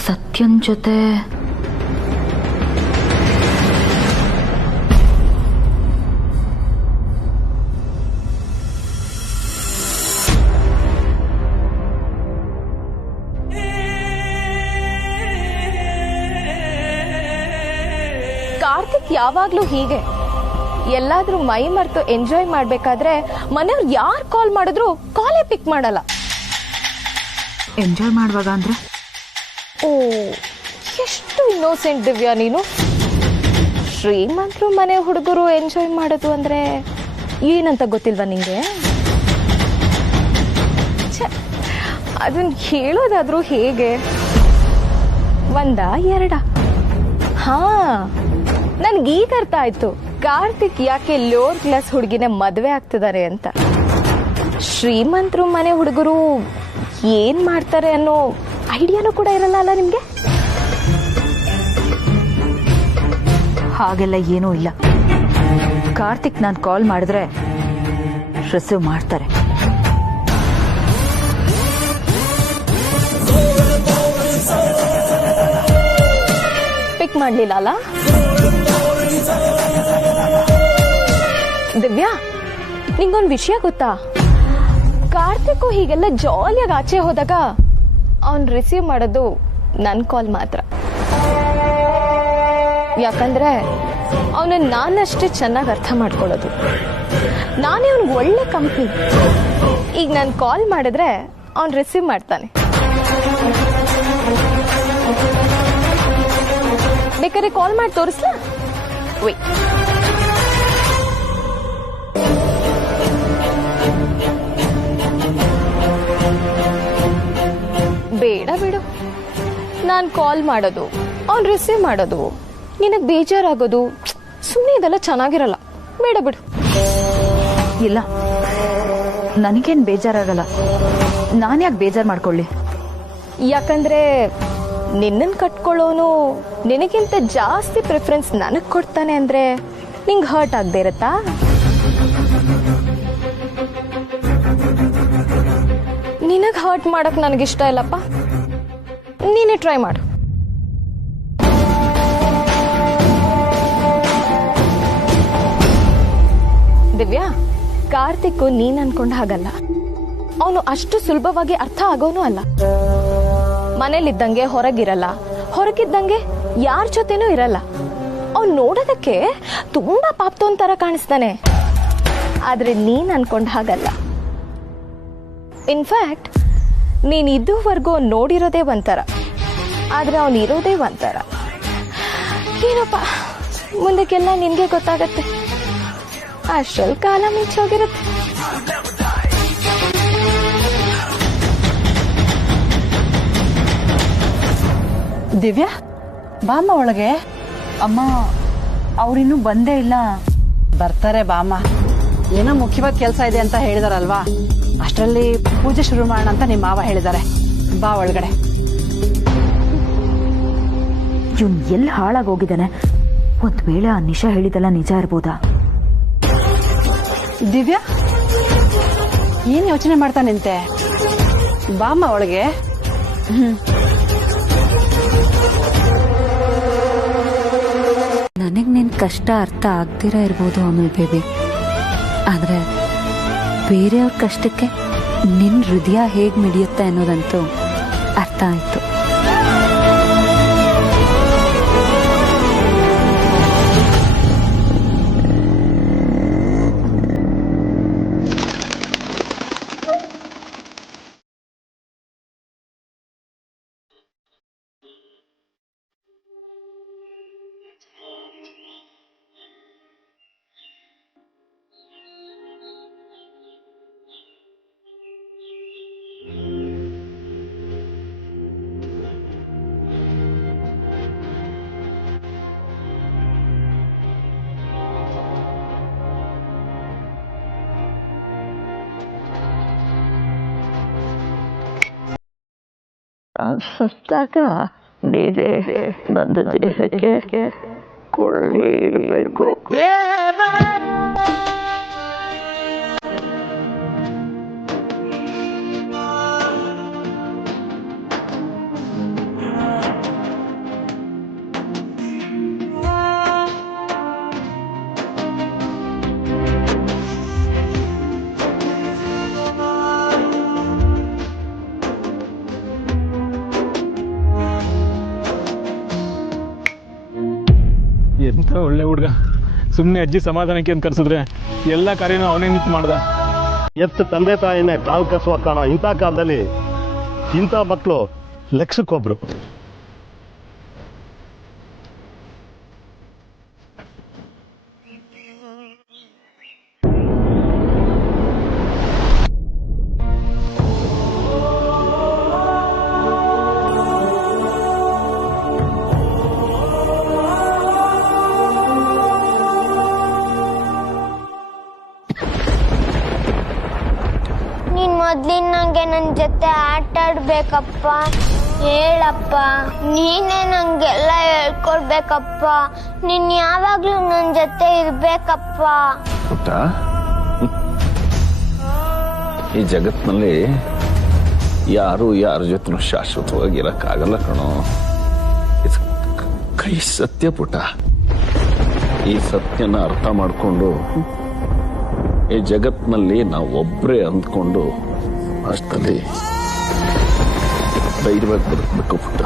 ಸತ್ಯನ್ ಜೊತೆ ಕಾರ್ತಿಕ್ ಯಾವಾಗ್ಲೂ ಹೀಗೆ ಎಲ್ಲಾದ್ರೂ ಮೈ ಮರೆತು ಎಂಜಾಯ್ ಮಾಡ್ಬೇಕಾದ್ರೆ ಮನೆಯವ್ರು ಯಾರು ಕಾಲ್ ಮಾಡಿದ್ರು ಕಾಲೇ ಪಿಕ್ ಮಾಡಲ್ಲ. ಎಂಜಾಯ್ ಮಾಡುವಾಗ ಅಂದ್ರೆ ಓ, ಎಷ್ಟು ಇನ್ನೋಸೆಂಟ್ ದಿವ್ಯಾ ನೀನು. ಶ್ರೀಮಂತರು ಮನೆ ಹುಡುಗರು ಎಂಜಾಯ್ ಮಾಡೋದು ಅಂದ್ರೆ ಏನಂತ ಗೊತ್ತಿಲ್ವಾ ನಿಂಗೆ? ಅದನ್ನ ಹೇಳೋದಾದ್ರೂ ಹೇಗೆ? ಒಂದ ಎರಡ? ಹಾ, ನನ್ಗೀಗ ಅರ್ಥ ಆಯ್ತು ಕಾರ್ತಿಕ್ ಯಾಕೆ ಲೋವರ್ ಕ್ಲಾಸ್ ಹುಡುಗಿನ ಮದ್ವೆ ಆಗ್ತಿದ್ದಾರೆ ಅಂತ. ಶ್ರೀಮಂತರು ಮನೆ ಹುಡುಗರು ಏನ್ ಮಾಡ್ತಾರೆ ಅನ್ನೋ ಐಡಿಯಾನು ಕೂಡ ಇರಲ್ಲ ಅಲ್ಲ ನಿಮ್ಗೆ? ಹಾಗೆಲ್ಲ ಏನೂ ಇಲ್ಲ. ಕಾರ್ತಿಕ್ ನಾನು ಕಾಲ್ ಮಾಡಿದ್ರೆ ರಿಸೀವ್ ಮಾಡ್ತಾರೆ. ಪಿಕ್ ಮಾಡ್ಲಿಲ್ಲ ಅಲ್ಲ? ದಿವ್ಯಾ, ನಿಂಗೊಂದು ವಿಷಯ ಗೊತ್ತಾ? ಕಾರ್ತಿಕ್ ಹೀಗೆಲ್ಲ ಜಾಲಿಯಾಗಿ ಆಚೆ ಹೋದಾಗ ಅವನ್ ರಿಸೀವ್ ಮಾಡೋದು ನನ್ ಕಾಲ್ ಮಾತ್ರ. ಯಾಕಂದ್ರೆ ಅವನನ್ನ ನಾನಷ್ಟೇ ಚೆನ್ನಾಗಿ ಅರ್ಥ ಮಾಡ್ಕೊಳ್ಳೋದು. ನಾನೇ ಅವನ್ಗೆ ಒಳ್ಳೆ ಕಂಪ್ನಿ. ಈಗ ನಾನು ಕಾಲ್ ಮಾಡಿದ್ರೆ ಅವನ್ ರಿಸೀವ್ ಮಾಡ್ತಾನೆ. ಬೇಕಾದ್ರೆ ಕಾಲ್ ಮಾಡಿ ತೋರಿಸ್ಲಾ? ವೇಟ್. ಬೇಡ ಬಿಡು, ನಾನ್ ಕಾಲ್ ಮಾಡೋದು ಅವ್ನ್ ರಿಸೀವ್ ಮಾಡೋದು ನಿನಗ್ ಬೇಜಾರಾಗೋದು ಸುಮ್ಮನೆ ಇದೆಲ್ಲ ಚೆನ್ನಾಗಿರಲ್ಲ. ಬೇಡ ಬಿಡು. ಇಲ್ಲ, ನನಗೇನ್ ಬೇಜಾರಾಗಲ್ಲ. ನಾನು ಯಾಕೆ ಬೇಜಾರು ಮಾಡ್ಕೊಳ್ಳಿ? ಯಾಕಂದ್ರೆ ನಿನ್ನನ್ ಕಟ್ಕೊಳ್ಳೋನು ನಿನಗಿಂತ ಜಾಸ್ತಿ ಪ್ರಿಫರೆನ್ಸ್ ನನಗ್ ಕೊಡ್ತಾನೆ ಅಂದ್ರೆ ನಿಂಗ್ ಹರ್ಟ್ ಆಗದೆ ಇರತ್ತಾ? ನಿನಗ್ ಹರ್ಟ್ ಮಾಡಕ್ ನನಗಿಷ್ಟ ಇಲ್ಲಪ್ಪ. ನೀನೇ ಟ್ರೈ ಮಾಡು. ದಿವ್ಯಾ, ಕಾರ್ತಿಕ್ ನೀನ್ ಅನ್ಕೊಂಡ ಹಾಗಲ್ಲ. ಅವನು ಅಷ್ಟು ಸುಲಭವಾಗಿ ಅರ್ಥ ಆಗೋನು ಅಲ್ಲ. ಮನೇಲಿದ್ದಂಗೆ ಹೊರಗಿರಲ್ಲ, ಹೊರಗಿದ್ದಂಗೆ ಯಾರ ಜೊತೆನೂ ಇರಲ್ಲ. ಅವ್ನು ನೋಡೋದಕ್ಕೆ ತುಂಬಾ ಪಾಪ್ತೋನ್ ತರ ಕಾಣಿಸ್ತಾನೆ. ಆದ್ರೆ ನೀನ್ ಅನ್ಕೊಂಡ ಹಾಗಲ್ಲ. ಇನ್ಫ್ಯಾಕ್ಟ್ ನೀನ್ ಇದುವರೆಗೂ ನೋಡಿರೋದೇ ಒಂಥರ, ಆದ್ರೆ ಅವನು ಇರೋದೇ ಒಂಥರ. ಏನಪ್ಪ, ಮುಂದಕ್ಕೆಲ್ಲ ನಿನ್ಗೆ ಗೊತ್ತಾಗತ್ತೆ. ಅಷ್ಟ್ರಲ್ಲಿ ಕಾಲ ಮಿಂಚೋಗಿರುತ್ತೆ. ದಿವ್ಯಾ, ಬಾಮ್ಮ ಒಳಗೆ. ಅಮ್ಮ, ಅವ್ರಿನ್ನೂ ಬಂದೇ ಇಲ್ಲ. ಬರ್ತಾರೆ ಬಾಮ್ಮ. ಏನೋ ಮುಖ್ಯವಾದ ಕೆಲಸ ಇದೆ ಅಂತ ಹೇಳಿದಾರಲ್ವಾ, ಅಷ್ಟರಲ್ಲಿ ಪೂಜೆ ಶುರು ಮಾಡೋಣ ಅಂತ ನಿಮ್ಮ ಮಾವ ಹೇಳಿದ್ದಾರೆ. ಬಾ ಒಳಗಡೆ. ಇವ್ನ್ ಎಲ್ಲಿ ಹಾಳಾಗೋಗಿದ್ದಾನೆ? ಒಂದ್ ವೇಳೆ ಆ ನಿಶಾ ಹೇಳಿದೆಲ್ಲ ನಿಜ ಇರ್ಬೋದಾ? ದಿವ್ಯಾ, ಏನ್ ಯೋಚನೆ ಮಾಡ್ತಾ ನಿಂತೆ? ಬಾಮ್ಮ ಒಳಗೆ. ನನಗ್ ನಿನ್ ಕಷ್ಟ ಅರ್ಥ ಆಗ್ದಿರ ಇರ್ಬೋದು ಅಮಲ್ ಬೇಬಿ, ಆದ್ರೆ ಬೇರೆಯವ್ರ ಕಷ್ಟಕ್ಕೆ ನಿನ್ ಹೃದಯ ಹೇಗ್ ಮಿಡಿಯುತ್ತೆ ಅನ್ನೋದಂತೂ ಅರ್ಥ ಆಯ್ತು. ಸತ್ತಾಗ ನೀರೇ ನನ್ನ ದೇಹಕ್ಕೆ ಕೊಳ್ಳಬೇಕು. ಎಂಥ ಒಳ್ಳೆ ಹುಡುಗ. ಸುಮ್ಮನೆ ಅಜ್ಜಿ ಸಮಾಧಾನಕ್ಕೆ ಅಂತ ಕರ್ಸಿದ್ರೆ ಎಲ್ಲ ಕಾರ್ಯನೂ ಅವನೇ ನಿಂತು ಮಾಡ್ದ. ಎತ್ತ ತಂದೆ ತಾಯಿನೇ ಕಾವು ಕಸುವ ಕಾಣೋ ಇಂಥ ಕಾಲದಲ್ಲಿ ಇಂಥ ಮಕ್ಕಳು ಲಕ್ಷಕ್ಕೊಬ್ರು. ಮೊದ್ಲಿನಂಗೆ ನನ್ ಜೊತೆ ಆಟ ಆಡ್ಬೇಕಪ್ಪ. ಹೇಳಪ್ಪ, ನೀನೇ ನಂಗೆಲ್ಲ ಹೇಳ್ಕೊಡ್ಬೇಕಪ್ಪ. ನೀನ್ ಯಾವಾಗ್ಲೂ ನನ್ ಜೊತೆ ಇರ್ಬೇಕಪ್ಪ. ಪುಟ್ಟ, ಈ ಜಗತ್ನಲ್ಲಿ ಯಾರು ಯಾರ ಜೊತೆ ಶಾಶ್ವತವಾಗಿರಕ್ಕಾಗಲ್ಲ ಕಣೋ. ಇದು ಕೈ ಸತ್ಯ ಪುಟ್ಟ. ಈ ಸತ್ಯನ ಅರ್ಥ ಮಾಡ್ಕೊಂಡು ಈ ಜಗತ್ನಲ್ಲಿ ನಾವು ಒಬ್ಬರೇ ಅಂದ್ಕೊಂಡು ಅಷ್ಟಲ್ಲಿ ಧೈರ್ಯವಾಗಿ ಬದುಕಬೇಕು ಪುಟ್ಟ.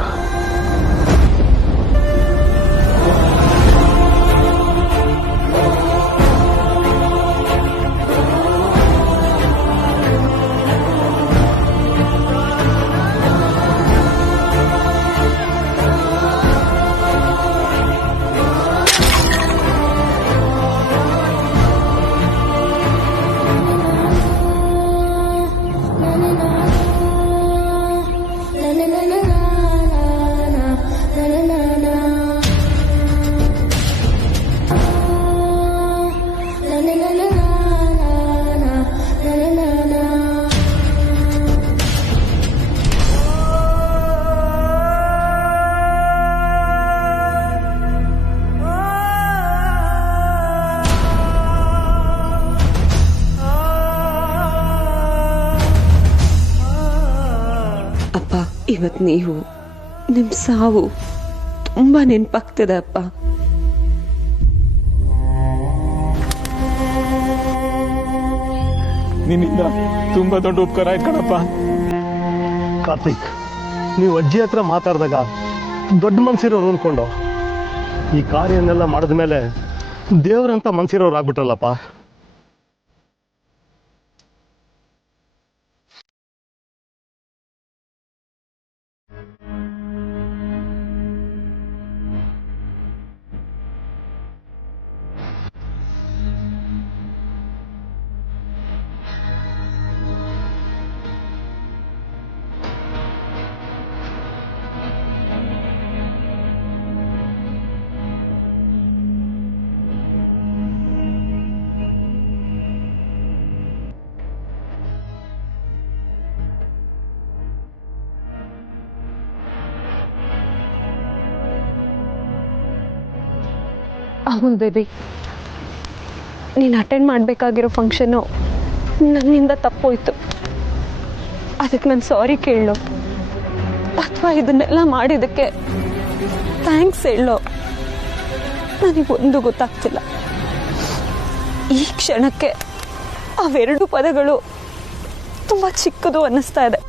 ಅಪ್ಪ, ಇವತ್ತು ನೀವು ನಿಮ್ಮ ಸಾವು ತುಂಬಾ ನೆನಪಾಗ್ತದೆ ಅಪ್ಪ. ನಿನ್ನಿಂದ ತುಂಬಾ ದೊಡ್ಡ ಉಪಕಾರ ಆಯ್ತು ಕಣಪ್ಪ. ಕಾರ್ತಿಕ್, ನೀವು ಅಜ್ಜಿ ಹತ್ರ ಮಾತಾಡಿದಾಗ ದೊಡ್ಡ ಮನ್ಸಿರೋರು ಅನ್ಕೊಂಡು ಈ ಕಾರ್ಯನೆಲ್ಲ ಮಾಡಿದ್ಮೇಲೆ ದೇವ್ರಂತ ಮನ್ಸಿರೋರು ಆಗ್ಬಿಟ್ರಲ್ಲಪ್ಪ. ಅಮೂಲ್ ಬೇಬಿ, ನೀನು ಅಟೆಂಡ್ ಮಾಡಬೇಕಾಗಿರೋ ಫಂಕ್ಷನ್ನು ನನ್ನಿಂದ ತಪ್ಪೋಯ್ತು. ಅದಕ್ಕೆ ನಾನು ಸಾರಿ ಕೇಳೋ ಅಥವಾ ಇದನ್ನೆಲ್ಲ ಮಾಡಿದ್ದಕ್ಕೆ ಥ್ಯಾಂಕ್ಸ್ ಹೇಳೋ ನನಗೊಂದು ಗೊತ್ತಾಗ್ತಿಲ್ಲ. ಈ ಕ್ಷಣಕ್ಕೆ ಅವೆರಡು ಪದಗಳು ತುಂಬ ಚಿಕ್ಕದು ಅನ್ನಿಸ್ತಾ ಇದೆ.